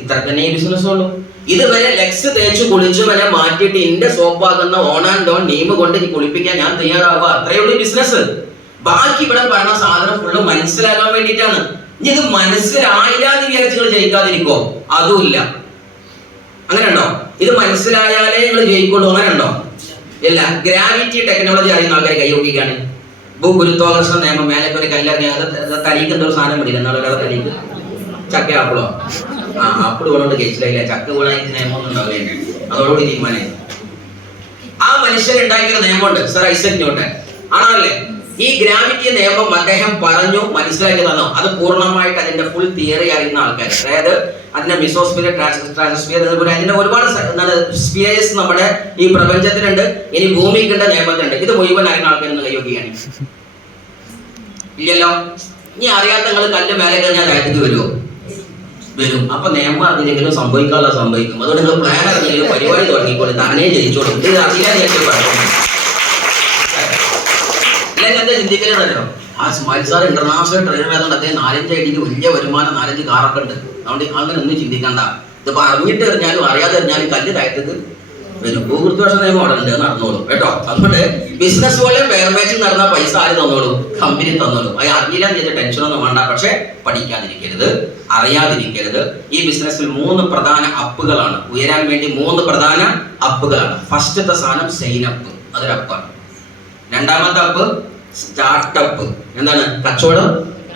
ഇത്ര തന്നെ ഈ ബിസിനസ് ഉള്ളൂ. ഇതുവരെ ലെക്സ് തേച്ച് കുളിച്ചു വരെ മാറ്റിയിട്ട് എന്റെ സോപ്പാകുന്ന ഓൺ ആൻഡ് ഓൺ നീം കൊണ്ട് കുളിപ്പിക്കാൻ ഞാൻ തയ്യാറാവുക. അത്രയേ ഉള്ളൂ ബിസിനസ്. ബാക്കി ഇവിടെ പറഞ്ഞ സാധനം ഫുള്ള് മനസ്സിലാക്കാൻ വേണ്ടിയിട്ടാണ്. ഇനി ഇത് മനസ്സിലായില്ല എന്ന് വിചാരിച്ച് ജയിക്കാതിരിക്കോ? അതുമില്ല. അങ്ങനെ ഉണ്ടോ? ഇത് മനസ്സിലായാലേ നിങ്ങൾ ജയിക്കുള്ളൂ, അങ്ങനെ ഉണ്ടോ? ഇല്ല. ഗ്രാവിറ്റി ടെക്നോളജി അറിയുന്ന ആൾക്കാരെ കൈ നോക്കിക്കാണ്. ഗുരുത്വാകർഷണ നിയമം, മേലേക്ക് ഒരു കല്ലിറങ്ങി തലീക്ക് എന്തോ സാധനം പിടിക്കും, എന്നാലും തലീക്ക് ചക്ക ആപ്പിളോ, ആപ്പിൾ കൊണ്ടുകൊണ്ട് കഴിച്ചില്ല, ചക്ക കൂടാൻ നിയമമൊന്നും ഉണ്ടാവില്ല. അതോടുകൂടി തീരുമാനം. ആ മനുഷ്യരുണ്ടാക്കിയ നിയമമുണ്ട്, സർ ഐസക് ന്യൂട്ടൻ, ആണോ അല്ലേ? ഈ ഗ്രാവിറ്റി നിയമം അദ്ദേഹം പറഞ്ഞു, മനസ്സിലാക്കി തന്നോ? അത് പൂർണ്ണമായിട്ട് അതിന്റെ ഫുൾ തിയറി അറിയുന്ന ആൾക്കാർ, അതായത് അതിന്റെ മിസോസ്ഫിയർ, ട്രാൻസ്ഫിയർ, അതിന്റെ ഒരുപാട് സ്പിയേഴ്സ് നമ്മുടെ ഈ പ്രപഞ്ചത്തിലുണ്ട്, ഇനി ഭൂമിക്കുണ്ട്, നിയമത്തിലുണ്ട്. ഇത് മുഴുവൻ അറിയുന്ന ആൾക്കാരെന്ന് കൈയോഗിയാണ് ഇല്ലല്ലോ. ഇനി അറിയാത്ത നിങ്ങൾ കല്ല് മേലെ കഴിഞ്ഞാൽ താഴത്തേക്ക് വരുമോ? വരും. അപ്പൊ നിയമം അറിഞ്ഞില്ലെങ്കിലും സംഭവിക്കാനുള്ള സംഭവിക്കും. അതുകൊണ്ട് നിങ്ങൾ പ്ലാൻ അറിഞ്ഞില്ലെങ്കിലും പരിപാടി തുടങ്ങിക്കോളൂ, താനേ ജയിച്ചോളൂ. ഇത് അറിയാൻ അല്ലെങ്കിൽ എന്താ ചിന്തിക്കലെന്നല്ലോ, ആ സ്മൈൽ സാർ ഇന്റർനാഷണൽ ട്രെയിനർ ആയതുകൊണ്ട് അദ്ദേഹം 4-5 ഐഡിക്ക് വലിയ വരുമാനം, 4-5 കാറൊക്കെ ഉണ്ട്. അതുകൊണ്ട് അങ്ങനെ ഒന്നും ചിന്തിക്കണ്ട. ഇതിപ്പോ അറിഞ്ഞിട്ട് എറിഞ്ഞാലും അറിയാതെ എറിഞ്ഞാലും കല്ല് താഴത്തേക്ക് വരും. ഭൂകൃത്വ നിയമം അവിടെ ഉണ്ട്, നടന്നോളൂ കേട്ടോ. അതുകൊണ്ട് ബിസിനസ് പോലെ ഫെയർ മാച്ചിങ് നടന്ന പൈസ ആര് തന്നോളൂ? കമ്പനി തന്നോളൂ. അത് അറിയില്ല എന്ന് ടെൻഷനൊന്നും വേണ്ട. പക്ഷെ പഠിക്കാതിരിക്കരുത്, അറിയാതിരിക്കരുത്. ഈ ബിസിനസ്സിൽ 3 പ്രധാന അപ്പുകളാണ്. ഉയരാൻ വേണ്ടി 3 പ്രധാന അപ്പുകളാണ്. ഫസ്റ്റത്തെ സാധനം സൈനപ്പ്, അതൊരു അപ്പാണ്. രണ്ടാമത്തെ അപ്പ് സ്റ്റാർട്ടപ്പ്, എന്താണ്? കച്ചവടം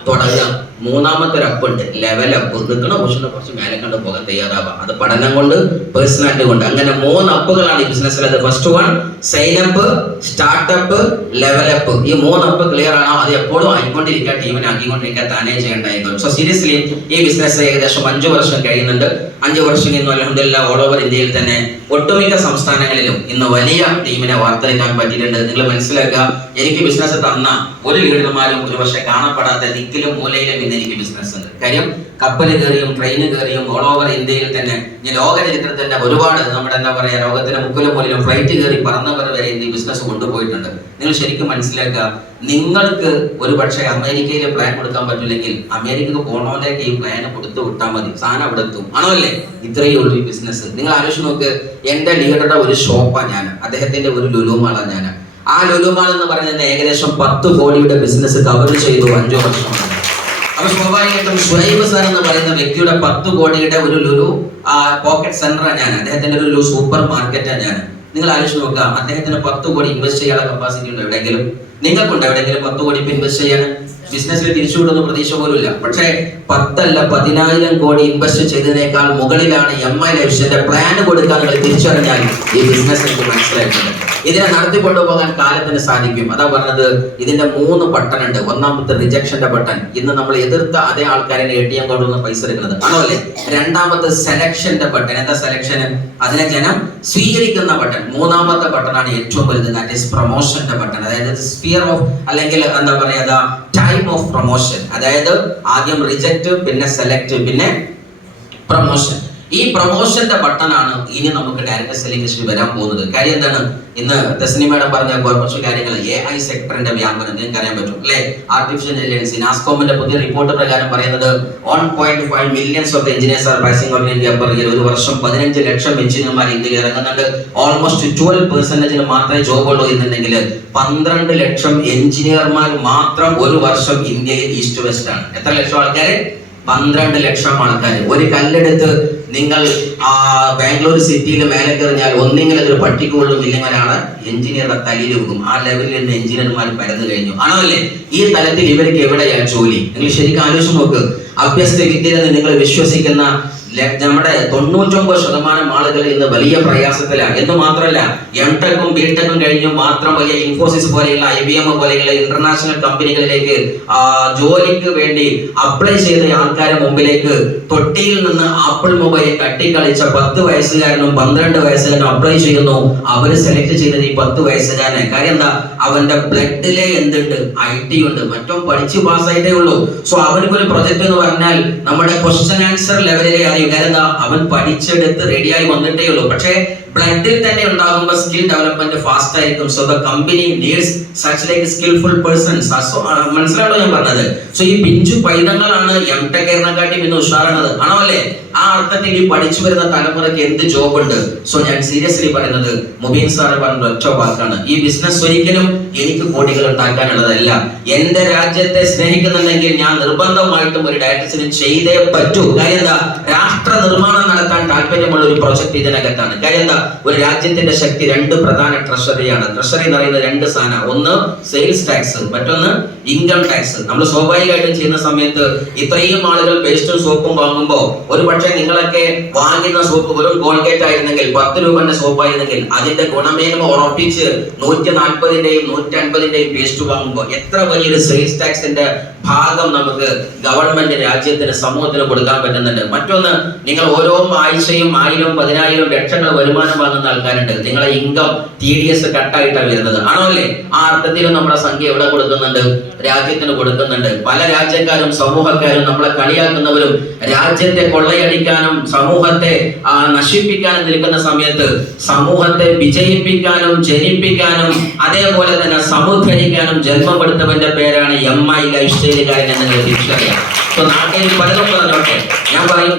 തുടങ്ങുക. മൂന്നാമത്തെ ഒരു അപ്പ് ഉണ്ട്, ലെവൽ അപ്പ്. നിൽക്കണ പൊസിഷനെ കുറച്ച് മേലെ കണ്ട് പോകാൻ തയ്യാറാവുക. അത് പഠനം കൊണ്ട്, പേഴ്സണാലിറ്റി കൊണ്ട്. അങ്ങനെ 3 അപ്പുകളാണ് ഈ ബിസിനസ്സിൽ. അത് first one sign up, startup, level up. ഈ 3 അപ്പ് ക്ലിയർ ആണോ? അത് എപ്പോഴും ആയിക്കൊണ്ടിരിക്കുക, ടീമിനെ ആക്കിക്കൊണ്ടിരിക്കുക, താനേ ചെയ്യേണ്ടായിരിക്കും. സോ സീരിയസ്ലി ഈ ബിസിനസ് ഏകദേശം 5 വർഷം കഴിയുന്നുണ്ട്. 5 വർഷം ഇന്ന് അൽഹംദുലില്ലാഹ് ഓൾ ഓവർ ഇന്ത്യയിൽ തന്നെ ഒട്ടുമിക്ക സംസ്ഥാനങ്ങളിലും ഇന്ന് വലിയ ടീമിനെ വാർത്തെടുക്കാൻ പറ്റിയിട്ടുണ്ട്. നിങ്ങൾ മനസ്സിലാക്കുക, എനിക്ക് ബിസിനസ് തന്ന ഒരു ലീഡർമാരും ഒരു പക്ഷേ കാണപ്പെടാത്ത ദിക്കിലും മൂലയിലും ഇന്ന് എനിക്ക് ബിസിനസ് ഉണ്ട്. കാര്യം കപ്പൽ കയറിയും ട്രെയിൻ കയറിയും ഓൾ ഓവർ ഇന്ത്യയിൽ തന്നെ ലോക ചരിത്രത്തിൽ തന്നെ ഒരുപാട് നമ്മുടെ എന്താ പറയാ ലോകത്തിന്റെ മുക്കിലും മൂലയിലും ഫ്ലൈറ്റ് കയറി പറന്നവർ വരെ ഇന്ത്യ ബിസിനസ് കൊണ്ടുപോയിട്ടുണ്ട്. നിങ്ങൾ ശരിക്കും മനസ്സിലാക്കുക, നിങ്ങൾക്ക് ഒരു പക്ഷേ അമേരിക്കയിൽ പ്ലാൻ കൊടുക്കാൻ പറ്റില്ലെങ്കിൽ അമേരിക്കക്ക് പോകണോലേക്ക് ഈ പ്ലാൻ കൊടുത്തു വിട്ടാൽ മതി, സാധനം അവിടെ എത്തും. ആണോ അല്ലേ? ഇത്രയേ ഉള്ളൂ ഈ ബിസിനസ്. നിങ്ങൾ ആലോചിച്ച് നോക്ക്, എന്റെ ലീഡറുടെ ഒരു ഷോപ്പാണ് ഞാൻ, അദ്ദേഹത്തിന്റെ ഒരു ലുലു മാളാണ് ഞാൻ. ആ ലുലു മാൾ എന്ന് പറയുന്നത് ഏകദേശം 10 കോടിയുടെ ബിസിനസ് കവർ ചെയ്തു 5 വർഷമാണ്. അപ്പൊ സ്വാഭാവികമായിട്ടും ഷുഹൈബ് സാർ എന്ന് പറയുന്ന വ്യക്തിയുടെ 10 കോടിയുടെ ഒരു ലുലു പോക്കറ്റ് സെന്ററാണ് ഞാൻ. അദ്ദേഹത്തിന്റെ ഒരു ലുലു സൂപ്പർ മാർക്കറ്റാണ് ഞാൻ. നിങ്ങൾ ആലോചിച്ച് നോക്കുക, അദ്ദേഹത്തിന് 10 കോടി ഇൻവെസ്റ്റ് ചെയ്യാനുള്ള കപ്പാസിറ്റി ഉണ്ട് എവിടെയെങ്കിലും? നിങ്ങൾക്കുണ്ട് എവിടെയെങ്കിലും 10 കോടി ഇൻവെസ്റ്റ് ചെയ്യാൻ? ബിസിനസ്സിൽ തിരിച്ചുവിടുന്ന പ്രതീക്ഷ പോലും ഇല്ല. പക്ഷേ 10 അല്ല 10,000 കോടി ഇൻവെസ്റ്റ് ചെയ്തതിനേക്കാൾ മുകളിലാണ് MI ലൈഫിന്റെ പ്ലാൻ കൊടുക്കാൻ നിങ്ങൾ തിരിച്ചറിഞ്ഞാൽ ഈ ബിസിനസ് എനിക്ക് മനസ്സിലായിട്ടുണ്ട്. ഇതിനെ നടത്തിക്കൊണ്ടുപോകാൻ കാലത്തിന് സാധിക്കും. അതാ പറഞ്ഞത്, ഇതിന്റെ 3 ബട്ടൺ ഉണ്ട്. ഒന്നാമത്തെ റിജക്ഷന്റെ ബട്ടൺ, ഇന്ന് നമ്മൾ എതിർത്ത അതേ ആൾക്കാരെ ATM കാർഡിൽ നിന്ന് പൈസ എടുക്കുന്നത്, ആണോ അല്ലേ? രണ്ടാമത്തെ സെലക്ഷന്റെ ബട്ടൺ, എന്താ സെലക്ഷൻ? അതിനെ ജനം സ്വീകരിക്കുന്ന ബട്ടൺ. മൂന്നാമത്തെ ബട്ടൺ ആണ് ഏറ്റവും വലുത്, ദാറ്റ് ഈസ് പ്രൊമോഷന്റെ ബട്ടൺ. അതായത് സ്പിയർ ഓഫ് അല്ലെങ്കിൽ എന്താ പറയാ ടൈം ഓഫ് പ്രൊമോഷൻ. അതായത് ആദ്യം റിജക്ട്, പിന്നെ സെലക്ട്, പിന്നെ പ്രൊമോഷൻ. ഈ പ്രൊമോഷന്റെ ബട്ടൺ ആണ് ഇനി നമുക്ക് ഡയറക്റ്റ് സെല്ലിംഗ് ലിസ്റ്റിൽ വരാൻ പോകുന്നത്. കാര്യം എന്താണ്? ഇന്ന് തസ്നി മാഡം പറഞ്ഞ കുറച്ച് കാര്യങ്ങൾ, AI സെക്ടറിന്റെ വ്യാപനം നിങ്ങൾക്ക് അറിയാൻ പറ്റും അല്ലെ? ആർട്ടിഫിഷ്യൽ ഇന്റലിജൻസ്, നാസ്കോമിന്റെ പുതിയ റിപ്പോർട്ട് പ്രകാരം പറയുന്നത് 1.5 millions of engineers are passing out India per year. ഒരു വർഷം 15 ലക്ഷം എഞ്ചിനീയർമാർ ഇന്ത്യയിൽ ഇറങ്ങുന്നുണ്ട്. ഓൾമോസ്റ്റ് 12% മാത്രമേ ജോബ് ഉള്ളൂ എന്നുണ്ടെങ്കിൽ 12 ലക്ഷം എഞ്ചിനീയർമാർ മാത്രം ഒരു വർഷം ഇന്ത്യയിൽ ഈസ്റ്റ് വെസ്റ്റ് ആണ്. എത്ര ലക്ഷം ആൾക്കാര്? 12 ലക്ഷം ആൾക്കാർ. ഒരു കല്ലെടുത്ത് നിങ്ങൾ ബാംഗ്ലൂർ സിറ്റിയിൽ മേലെ കയറിഞ്ഞാൽ ഒന്നെങ്കിൽ അതൊരു പട്ടിക്കുള്ളും ഇല്ലെങ്കിലാണ് എഞ്ചിനീയറുടെ തലയിൽ വെക്കും. ആ ലെവലിൽ നിന്ന് എഞ്ചിനീയർമാർ പരന്നു കഴിഞ്ഞു, ആണോ അല്ലേ? ഈ തലത്തിൽ ഇവർക്ക് എവിടെയാണ് ജോലി? നിങ്ങൾ ശരിക്കും ആലോചിച്ച് നോക്ക്. അഭ്യസ്ത വിദ്യയിൽ നിങ്ങൾ വിശ്വസിക്കുന്ന നമ്മുടെ 99% ആളുകൾ ഇന്ന് വലിയ പ്രയാസത്തിലാണ്. എന്ന് മാത്രമല്ല, M.Tech-ഉം B.Tech-ഉം കഴിഞ്ഞു മാത്രം വലിയ ഇൻഫോസിസ് പോലെയുള്ള IBM പോലെയുള്ള ഇന്റർനാഷണൽ കമ്പനികളിലേക്ക് ജോലിക്ക് വേണ്ടി അപ്ലൈ ചെയ്ത ആൾക്കാരുടെ മുമ്പിലേക്ക് തൊട്ടിയിൽ നിന്ന് ആപ്പിൾ മൊബൈൽ തട്ടിക്കളിച്ച 10 വയസ്സുകാരനും 12 വയസ്സുകാരനും അപ്ലൈ ചെയ്യുന്നു. അവര് സെലക്ട് ചെയ്തത് ഈ 10 വയസ്സുകാരനെ. കാര്യം എന്താ? അവന്റെ ബ്ലഡിലെ എന്തുണ്ട്? IT ഉണ്ട്. മറ്റും പഠിച്ചു പാസ്സായിട്ടേ ഉള്ളൂ. സോ അവർക്ക് ഒരു പ്രൊജക്ട് എന്ന് പറഞ്ഞാൽ നമ്മുടെ ക്വസ്റ്റ്യൻ ആൻസർ ലെവലിലെ കാര്യം എന്താ? അവൻ പഠിച്ചെടുത്ത് റെഡിയായി വന്നിട്ടേ ഉള്ളൂ. പക്ഷേ ബ്ലഡിൽ തന്നെ ഉണ്ടാകുമ്പോൾ സ്കിൽ ഡെവലപ്മെന്റ് ഫാസ്റ്റ് ആയിരിക്കും. So the company needs such like skillful persons. മനസ്സിലാണോ ഞാൻ പറഞ്ഞത്? സോ ഈ പിഞ്ചു പൈതങ്ങളാണ് M.Tech ഇന്ന് ഉഷാറാണത്, ആണോ അല്ലേ? ആ അർത്ഥത്തിൽ ഈ പഠിച്ചു വരുന്ന തലമുറയ്ക്ക് എന്ത് ജോബ് ഉണ്ട്? സോ ഞാൻ സീരിയസ്ലി പറയുന്നത്, മുബീൻ സാറ് പറഞ്ഞ ഒറ്റ വാക്കാണ്, ഈ ബിസിനസ് ഒരിക്കലും എനിക്ക് കോടികൾ ഉണ്ടാക്കാനുള്ളതല്ല. എന്റെ രാജ്യത്തെ സ്നേഹിക്കുന്നുണ്ടെങ്കിൽ ഞാൻ നിർബന്ധമായിട്ടും ഒരു ഡയറക്ടറിന് ചെയ്തേ പറ്റൂ. കാര്യം എന്താ? രാഷ്ട്ര നിർമ്മാണം നടത്താൻ താല്പര്യമുള്ള ഒരു പ്രൊജക്ട് ഇതിനകത്താണ്. കാര്യം എന്താ? ഒരു രാജ്യത്തിന്റെ ശക്തി 2 പ്രധാന ട്രഷറിയാണ്. ട്രഷറി എന്ന് പറയുന്നത് 2 സാധനം. ഒന്ന് സെയിൽസ് ടാക്സ്, മറ്റൊന്ന് ഇൻകം ടാക്സ്. നമ്മൾ സ്വാഭാവികമായിട്ടും ചെയ്യുന്ന സമയത്ത് ഇത്രയും ആളുകൾ പേസ്റ്റും സോപ്പും വാങ്ങുമ്പോൾ ഒരു പക്ഷേ നിങ്ങളൊക്കെ വാങ്ങുന്ന സോപ്പ് വെറും കോൾഗേറ്റ് ആയിരുന്നെങ്കിൽ 10 രൂപന്റെ സോപ്പ് ആയിരുന്നെങ്കിൽ അതിന്റെ ഗുണമേന്മ ഉറപ്പിച്ച് 140ന്റെയും 150ന്റെയും പേസ്റ്റ് വാങ്ങുമ്പോൾ എത്ര വലിയൊരു സെയിൽസ് ടാക്സിന്റെ ഭാഗം നമുക്ക് ഗവൺമെന്റ് രാജ്യത്തിന് സമൂഹത്തിന് കൊടുക്കാൻ പറ്റുന്നുണ്ട്. മറ്റൊന്ന്, നിങ്ങൾ ഓരോ ആഴ്ചയും 1000, 10,000 ലക്ഷങ്ങൾ വരുമാനം വരുമാനം വാങ്ങുന്ന ആൾക്കാരുണ്ട്. നിങ്ങളെ ഇൻകം TDS കട്ടായിട്ടാണ് വരുന്നത്, ആണോ അല്ലേ? ആ അർത്ഥത്തിലും നമ്മുടെ സംഖ്യ എവിടെ കൊടുക്കുന്നുണ്ട്? രാജ്യത്തിന് കൊടുക്കുന്നുണ്ട്. പല രാജ്യക്കാരും സമൂഹക്കാരും നമ്മളെ കളിയാക്കുന്നവരും രാജ്യത്തെ കൊള്ളയടിക്കാനും സമൂഹത്തെ നശിപ്പിക്കാനും നിൽക്കുന്ന സമയത്ത് സമൂഹത്തെ വിജയിപ്പിക്കാനും ജനിപ്പിക്കാനും അതേപോലെ തന്നെ സമുദ്ധരിക്കാനും ജന്മമെടുത്തവന്റെ പേരാണ് MI ലൈഫ് സ്റ്റൈലുകാരൻ എന്ന് നിങ്ങൾ തിരിച്ചറിയാം. ഇപ്പൊ നാട്ടിൽ പലതും പറഞ്ഞോട്ടെ, ഞാൻ പറയും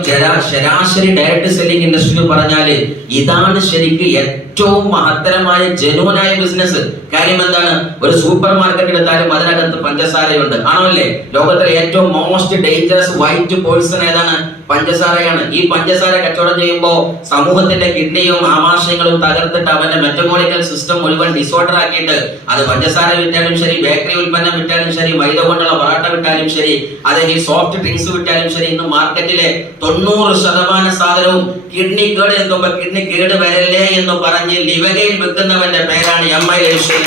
ശരാശരി ഡയറക്ട് സെല്ലിംഗ് ഇൻഡസ്ട്രി പറഞ്ഞാല് ഇതാണ് ശരിക്ക് ഏറ്റവും മഹത്തരമായ ജനുവനായ ബിസിനസ്. കാര്യം എന്താണ്? ഒരു സൂപ്പർ മാർക്കറ്റ് എടുത്താലും അതിനകത്ത് പഞ്ചസാരയുണ്ട്, ആണോ അല്ലേ? ലോകത്തിലെ ഏറ്റവും മോസ്റ്റ് ഡേഞ്ചറസ് വൈറ്റ് പോയിസൺ ഏതാണ്? പഞ്ചസാരയാണ്. ഈ പഞ്ചസാര കച്ചവടം ചെയ്യുമ്പോൾ സമൂഹത്തിന്റെ കിഡ്നിയും ആമാശയങ്ങളും തകർത്തിട്ട് അവന്റെ മെറ്റബോളിക്കൽ സിസ്റ്റം മുഴുവൻ ഡിസോർഡർ ആക്കിയിട്ട് അത് പഞ്ചസാര വിറ്റാലും ശരി, ബേക്കറി ഉൽപ്പന്നം വിറ്റാലും ശരി, മൈദ കൊണ്ടുള്ള പൊറാട്ട വിറ്റാലും ശരി, അല്ലെങ്കിൽ സോഫ്റ്റ് ഡ്രിങ്ക്സ് വിറ്റാലും ശരി, ഇന്ന് മാർക്കറ്റിലെ 90% സാധനവും കിഡ്നി കേട് എത്തുമ്പോൾ കിഡ്നി കേട് വരല്ലേ എന്ന് പറഞ്ഞ് ലിവകയിൽ വെക്കുന്നവന്റെ പേരാണ് MI ലൈഫ് സ്റ്റൈലുകാരൻ.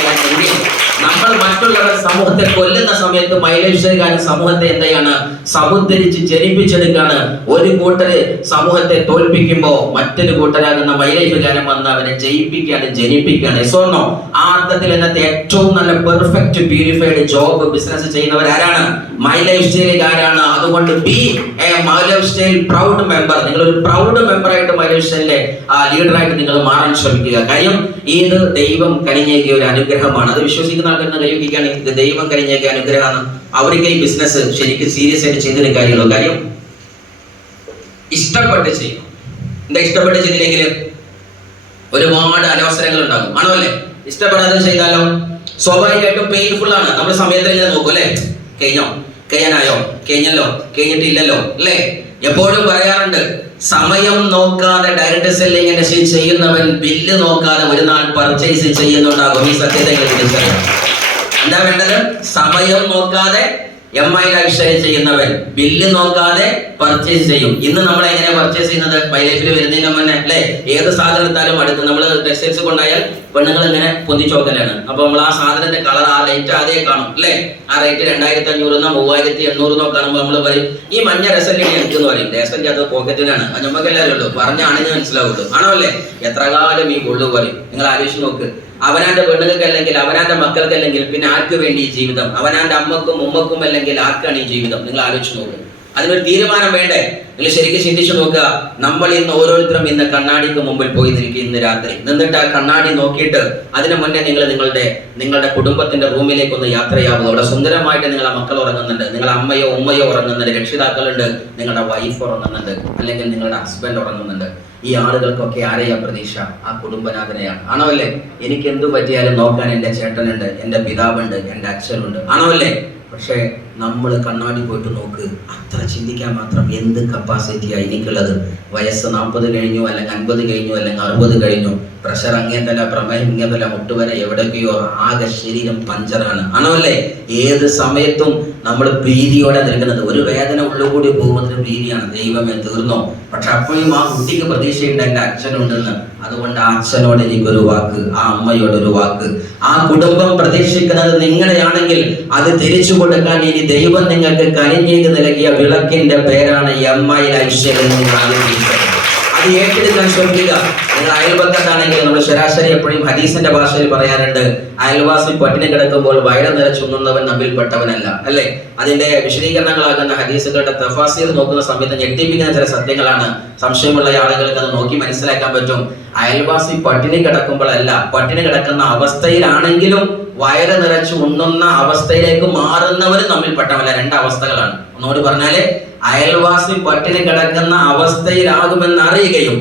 നമ്മൾ മറ്റുള്ളവർ സമൂഹത്തെ കൊല്ലുന്ന സമയത്ത് മൈലേശ്വരകാരൻ സമൂഹത്തെ എന്താണ്? സമുദ്ധരിച്ച് ജനിപ്പിച്ചെടുക്കാണ്. ഒരു കൂട്ടര് സമൂഹത്തെ തോൽപ്പിക്കുമ്പോ മറ്റൊരു കൂട്ടരാകുന്ന മൈലേശ്വരകാരൻ വന്ന് അവരെ ജയിപ്പിക്കാണ്, ജനിപ്പിക്കാണ്. സ്വന്തോ ആ അർത്ഥത്തിൽ ഇന്നത്തെ ഏറ്റവും നല്ല പെർഫെക്റ്റ് പ്യൂരിഫൈഡ് ജോബ് ബിസിനസ് ചെയ്യുന്നവർ ആരാണ്? മൈ ലൈഫ് സ്റ്റൈലുകാരാണ്. അതുകൊണ്ട് be a my life style proud member. നിങ്ങൾ ഒരു പ്രൗഡ് മെമ്പർ ആയിട്ട് മൈ ലൈഫ് സ്റ്റൈലിലെ ലീഡറായിട്ട് നിങ്ങൾ മാറാൻ ശ്രമിക്കുക. കാര്യം ഇത് ദൈവം കനിഞ്ഞേകിയ ഒരു അനുഗ്രഹമാണ്. അത് വിശ്വസിക്കുന്ന ആൾക്കാരെ കൈവയ്ക്കാണ് ഇത് ദൈവം കനിഞ്ഞേകിയ അനുഗ്രഹമാണ്. അവർക്ക് ഈ ബിസിനസ് ശരിക്കും സീരിയസ് ആയിട്ട് ചെയ്തൊരു കാര്യമുള്ളൂ. കാര്യം ഇഷ്ടപ്പെട്ട് ചെയ്യണം. എന്താ ഇഷ്ടപ്പെട്ട് ചെയ്തില്ലെങ്കിൽ ഒരുപാട് അനവസരങ്ങൾ ഉണ്ടാകും, ആണോ അല്ലേ? ഇഷ്ടപ്പെടാതെ ചെയ്താലോ സ്വാഭാവികമായിട്ടും പെയിൻഫുൾ ആണ്. നമ്മൾ സമയത്ത് ഇങ്ങനെ നോക്കും അല്ലേ, കഴിഞ്ഞോ, കഴിയാനായോ, കഴിഞ്ഞല്ലോ, കഴിഞ്ഞിട്ടില്ലല്ലോ അല്ലേ? എപ്പോഴും പറയാറുണ്ട്, സമയം നോക്കാതെ ഡയറക്ട് സെല്ലിംഗ് ഇൻഡസ്ട്രി ചെയ്യുന്നവൻ ബില്ല് നോക്കാതെ ഒരു നാൾ പർച്ചേസ് ചെയ്യുന്നുണ്ടാകും. ഈ സത്യത്തെ തിരിച്ചറിയാം. എന്താ വേണ്ടത്? സമയം നോക്കാതെ MI ലൈഫ് സ്റ്റൈൽ ചെയ്യുന്നവൻ ബില്ല് നോക്കാതെ പർച്ചേസ് ചെയ്യും. ഇന്ന് നമ്മൾ എങ്ങനെ പർച്ചേസ് ചെയ്യുന്നത്? മൈ ലൈഫിൽ വരുന്നതിന് മുന്നേ അല്ലെ, ഏത് സാധനം എടുത്താലും അടുത്ത് നമ്മൾ ടെക്സ്റ്റൈൽസ് കൊണ്ടായാൽ പെണ്ണുങ്ങൾ ഇങ്ങനെ പൊന്തിച്ചോക്കലാണ്. അപ്പൊ നമ്മൾ ആ സാധനത്തിന്റെ കളർ, ആ റേറ്റ് ആദ്യം കാണും അല്ലെ. ആ റേറ്റ് 2500 3800 കാണുമ്പോൾ നമ്മൾ പറയും ഈ മഞ്ഞ രസല്ലേ എനിക്ക് എന്ന് പറയും. രസം അത് പോക്കറ്റിനാണ്, അത് നമുക്ക് എല്ലാവരും ഉള്ളൂ, പറഞ്ഞാണെങ്കിൽ മനസ്സിലാവുള്ളൂ, ആണോ അല്ലേ? എത്ര കാലം ഈ കൊള്ളു പറയും. നിങ്ങൾ ആലോചിച്ച് നോക്ക്, അവനാന്റെ പെണ്ണുങ്ങൾക്ക് അല്ലെങ്കിൽ അവനാന്റെ മക്കൾക്ക് അല്ലെങ്കിൽ പിന്നെ ആർക്ക് വേണ്ടി ഈ ജീവിതം? അവനാന്റെ അമ്മക്കും ഉമ്മക്കും അല്ലെങ്കിൽ ആർക്കാണ് ഈ ജീവിതം? നിങ്ങൾ ആലോചിച്ച് നോക്കുക. അതിനൊരു തീരുമാനം വേണ്ടേ? നിങ്ങൾ ശരിക്കും ചിന്തിച്ചു നോക്കുക. നമ്മൾ ഇന്ന് ഓരോരുത്തരും ഇന്ന് കണ്ണാടിക്ക് മുമ്പിൽ പോയി നിൽക്കുക. ഇന്ന് രാത്രി നിന്നിട്ട് ആ കണ്ണാടി നോക്കിയിട്ട് അതിന് മുന്നേ നിങ്ങൾ നിങ്ങളുടെ കുടുംബത്തിന്റെ റൂമിലേക്ക് ഒന്ന് യാത്രയാവുക. അവിടെ സുന്ദരമായിട്ട് നിങ്ങളുടെ മക്കൾ ഉറങ്ങുന്നുണ്ട്, നിങ്ങളുടെ അമ്മയോ ഉമ്മയോ ഉറങ്ങുന്നുണ്ട്, രക്ഷിതാക്കളുണ്ട്, നിങ്ങളുടെ വൈഫ് ഉറങ്ങുന്നുണ്ട്, അല്ലെങ്കിൽ നിങ്ങളുടെ ഹസ്ബൻഡ് ഉറങ്ങുന്നുണ്ട്. ഈ ആളുകൾക്കൊക്കെ ആരെയാ പ്രതീക്ഷ? ആ കുടുംബനാഥനെയാണ്, ആണോ അല്ലേ? എനിക്ക് എന്തു പറ്റിയാലും നോക്കാൻ എൻ്റെ ചേട്ടനുണ്ട്, എൻ്റെ പിതാവുണ്ട്, എൻ്റെ അച്ഛനുണ്ട്, ആണോ അല്ലേ? പക്ഷേ നമ്മൾ കണ്ണാടി പോയിട്ട് നോക്ക്, അത്ര ചിന്തിക്കാൻ മാത്രം എന്ത് കപ്പാസിറ്റിയാണ് എനിക്കുള്ളത്? വയസ്സ് 40 കഴിഞ്ഞു, അല്ലെങ്കിൽ 50 കഴിഞ്ഞു, അല്ലെങ്കിൽ 60 കഴിഞ്ഞു, പ്രഷർ അങ്ങേതല്ല, പ്രമേയം ഇങ്ങേതല്ല, മുട്ടുവരെ എവിടെയൊക്കെയോ, ആകെ ശരീരം പഞ്ചറാണ്, ആണോ അല്ലേ? ഏത് സമയത്തും നമ്മൾ ഭീതിയോടെ നിൽക്കുന്നത്. ഒരു വേദന ഉള്ളുകൂടി പോകുന്നതിന് ഭീതിയാണ്. ദൈവമേ തീർന്നോ? പക്ഷെ അപ്പോഴും ആ കുട്ടിക്ക് പ്രതീക്ഷയുണ്ട്, എൻ്റെ അച്ഛനുണ്ടെന്ന്. അതുകൊണ്ട് ആ അച്ഛനോട് എനിക്കൊരു വാക്ക്, ആ അമ്മയോടൊരു വാക്ക്. ആ കുടുംബം പ്രതീക്ഷിക്കുന്നത് നിങ്ങളെയാണെങ്കിൽ അത് തിരിച്ചു കൊടുക്കാൻ ഇനി ദൈവം നിങ്ങൾക്ക് കനിഞ്ഞേക്ക് നൽകിയ വിളക്കിന്റെ പേരാണ് MI ലൈഫ് സ്റ്റൈൽ എന്ന് നിങ്ങൾ ആലോചിക്കുക. അത് ഏറ്റെടുക്കാൻ ശ്രമിക്കുക. നിങ്ങൾ അയൽപക്കത്താണെങ്കിൽ നമ്മൾ ശരാശരി എപ്പോഴും ഹദീസിന്റെ ഭാഷയിൽ പറയാറുണ്ട്, അയൽവാസി പട്ടിണി കിടക്കുമ്പോൾ വയറ് നിറച്ചുണ്ണുന്നവൻ നമ്മിൽപ്പെട്ടവനല്ല അല്ലേ? അതിന്റെ വിശദീകരണങ്ങളാകുന്ന ഹദീസുകളുടെ തഫാസീർ നോക്കുന്ന സമയത്ത് ഞെട്ടിപ്പിക്കുന്ന ചില സത്യങ്ങളാണ്. സംശയമുള്ള ആളുകൾക്ക് അത് നോക്കി മനസ്സിലാക്കാൻ പറ്റും. അയൽവാസി പട്ടിണി കിടക്കുമ്പോഴല്ല, പട്ടിണി കിടക്കുന്ന അവസ്ഥയിലാണെങ്കിലും വയറ് നിറച്ച് ഉണ്ണുന്ന അവസ്ഥയിലേക്ക് മാറുന്നവർ നമ്മിൽപ്പെട്ടവല്ല. 2 അവസ്ഥകളാണ്. ഒന്നുകൂടി പറഞ്ഞാല്, അയൽവാസി പട്ടിണി കിടക്കുന്ന അവസ്ഥയിലാകുമെന്ന് അറിയുകയും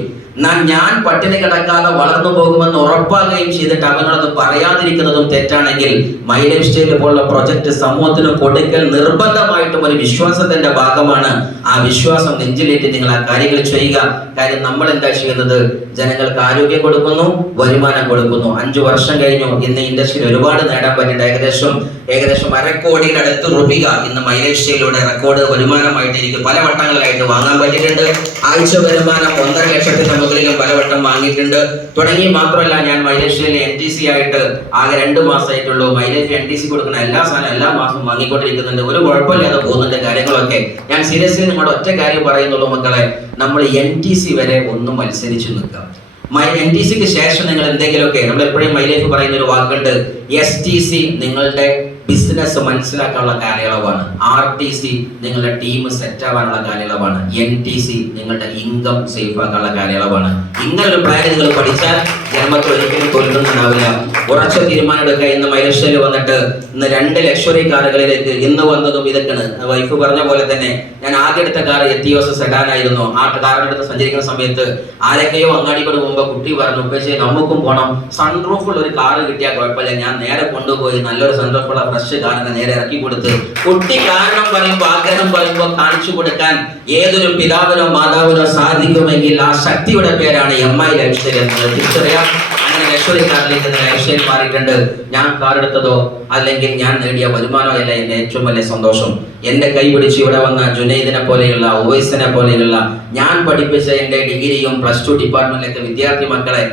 ഞാൻ പട്ടിണി കിടക്കാതെ വളർന്നു പോകുമെന്ന് ഉറപ്പാകുകയും ചെയ്തിട്ട് അവനോട് പറയാതിരിക്കുന്നതും തെറ്റാണെങ്കിൽ മൈ ലൈഫ് സ്റ്റൈൽ പോലുള്ള പ്രൊജക്ട് സമൂഹത്തിന് കൊടുക്കൽ നിർബന്ധമായിട്ടും ഒരു വിശ്വാസത്തിന്റെ ഭാഗമാണ്. ആ വിശ്വാസം നെഞ്ചിലേറ്റ് നിങ്ങൾ ആ കാര്യങ്ങൾ ചെയ്യുക. കാര്യം നമ്മൾ എന്താ ചെയ്യുന്നത്? ജനങ്ങൾക്ക് ആരോഗ്യം കൊടുക്കുന്നു, വരുമാനം കൊടുക്കുന്നു. 5 വർഷം കഴിഞ്ഞു, ഇന്ന് ഇൻഡസ്ട്രിയിൽ ഒരുപാട് നേടാൻ പറ്റിയിട്ട് ഏകദേശം 1/2 കോടിയുടെ അടുത്ത് റുപിക ഇന്ന് മൈ ലൈഫ് സ്റ്റൈലിലൂടെ റെക്കോർഡ് വരുമാനമായിട്ട് എനിക്ക് പല വട്ടങ്ങളായിട്ട് വാങ്ങാൻ പറ്റിയിട്ടുണ്ട്. ആഴ്ച വരുമാനം 1.5 ലക്ഷത്തിന് മുകളിലും പലവട്ടം വാങ്ങിയിട്ടുണ്ട്. തുടങ്ങി മാത്രമല്ല, ഞാൻ മൈ ലൈഫ് സ്റ്റൈലിൽ NTC ആയിട്ട് ആകെ 2 മാസമായിട്ടുള്ളൂ. മൈ ലൈഫ് NTC കൊടുക്കുന്ന എല്ലാ സാധനം എല്ലാ മാസവും വാങ്ങിക്കൊണ്ടിരിക്കുന്നുണ്ട്. ഒരു കുഴപ്പമില്ലാതെ പോകുന്നുണ്ട് കാര്യങ്ങളൊക്കെ. ഞാൻ സീരിയസ്ലി നിങ്ങളുടെ ഒറ്റ കാര്യം പറയുന്നുള്ളൂ മക്കളെ, നമ്മൾ NTC വരെ ഒന്ന് മത്സരിച്ചു നിൽക്കാം. NTCക്ക് ശേഷം നിങ്ങൾ എന്തെങ്കിലുമൊക്കെ, നമ്മൾ എപ്പോഴും മൈ ലൈഫ് പറയുന്ന ഒരു വാക്കുണ്ട്, STC നിങ്ങളുടെ ബിസിനസ് മനസ്സിലാക്കാനുള്ള കാലയളവാണ്, RTC നിങ്ങളുടെ ടീം സെറ്റ് ആവാനുള്ള കാലയളവാണ്, NTC നിങ്ങളുടെ ഇൻകം സേഫ് ആക്കാനുള്ള കാലയളവാണ്. ഇങ്ങനെ ഒരു പ്ലാൻ നിങ്ങൾ പഠിച്ചാൽ ജന്മത്തിൽ ഒരിക്കലും തോൽക്കുന്നുണ്ടാവില്ല. ഉറച്ച തീരുമാനം എടുക്കുക. ഇന്ന് മൈലക്ഷയിൽ വന്നിട്ട് ഇന്ന് 2 ലക്ഷറി കാറുകളിലേക്ക് ഇന്ന് വന്നതും ഇതൊക്കെയാണ്. വൈഫ് പറഞ്ഞ പോലെ തന്നെ ഞാൻ ആദ്യം എടുത്ത കാർ എത്തിയോസ് സെഡാൻ ആയിരുന്നു. ആ കാറിനടുത്ത് സഞ്ചരിക്കുന്ന സമയത്ത് ആരൊക്കെയോ അങ്ങാടിക്കൂടെ മുമ്പ് കുട്ടി പറഞ്ഞു, പക്ഷേ നമുക്കും പോകണം, സൺറൂഫുള്ള ഒരു കാറ് കിട്ടിയാൽ കുഴപ്പമില്ല. ഞാൻ നേരെ കൊണ്ടുപോയി നല്ലൊരു സൺറൂഫുള്ള ഫ്രഷ് കാറിനെ നേരെ ഇറക്കി കൊടുത്ത്, കുട്ടി കാരണം പറയുമ്പോൾ ആഗ്രഹം പറയുമ്പോൾ കാണിച്ചു കൊടുക്കാൻ ഏതൊരു പിതാവിനോ മാതാവിനോ സാധിക്കുമെങ്കിൽ ആ ശക്തിയുടെ പേരാണ് MI ലൈഫ് സ്റ്റൈൽ എന്നത് തിരിച്ചറിയാം. അങ്ങനെ ലക്ഷറി കാറിലേക്ക് ലൈഫ് സ്റ്റൈൽ മാറിയിട്ടുണ്ട്. ഞാൻ കാർ എടുത്തതോ അല്ലെങ്കിൽ ഞാൻ നേടിയ വരുമാനമോ അല്ല എന്റെ ഏറ്റവും വലിയ സന്തോഷം. എന്റെ കൈ പിടിച്ച് ഇവിടെ വന്ന ജുനൈദിനെ പോലെയുള്ള, ഓവൈസിനെ പോലെയുള്ള, ഞാൻ പഠിപ്പിച്ച എന്റെ ഡിഗ്രിയും +2 ഡിപ്പാർട്ട്മെന്റിലൊക്കെ വിദ്യാർത്ഥി മക്കളെ,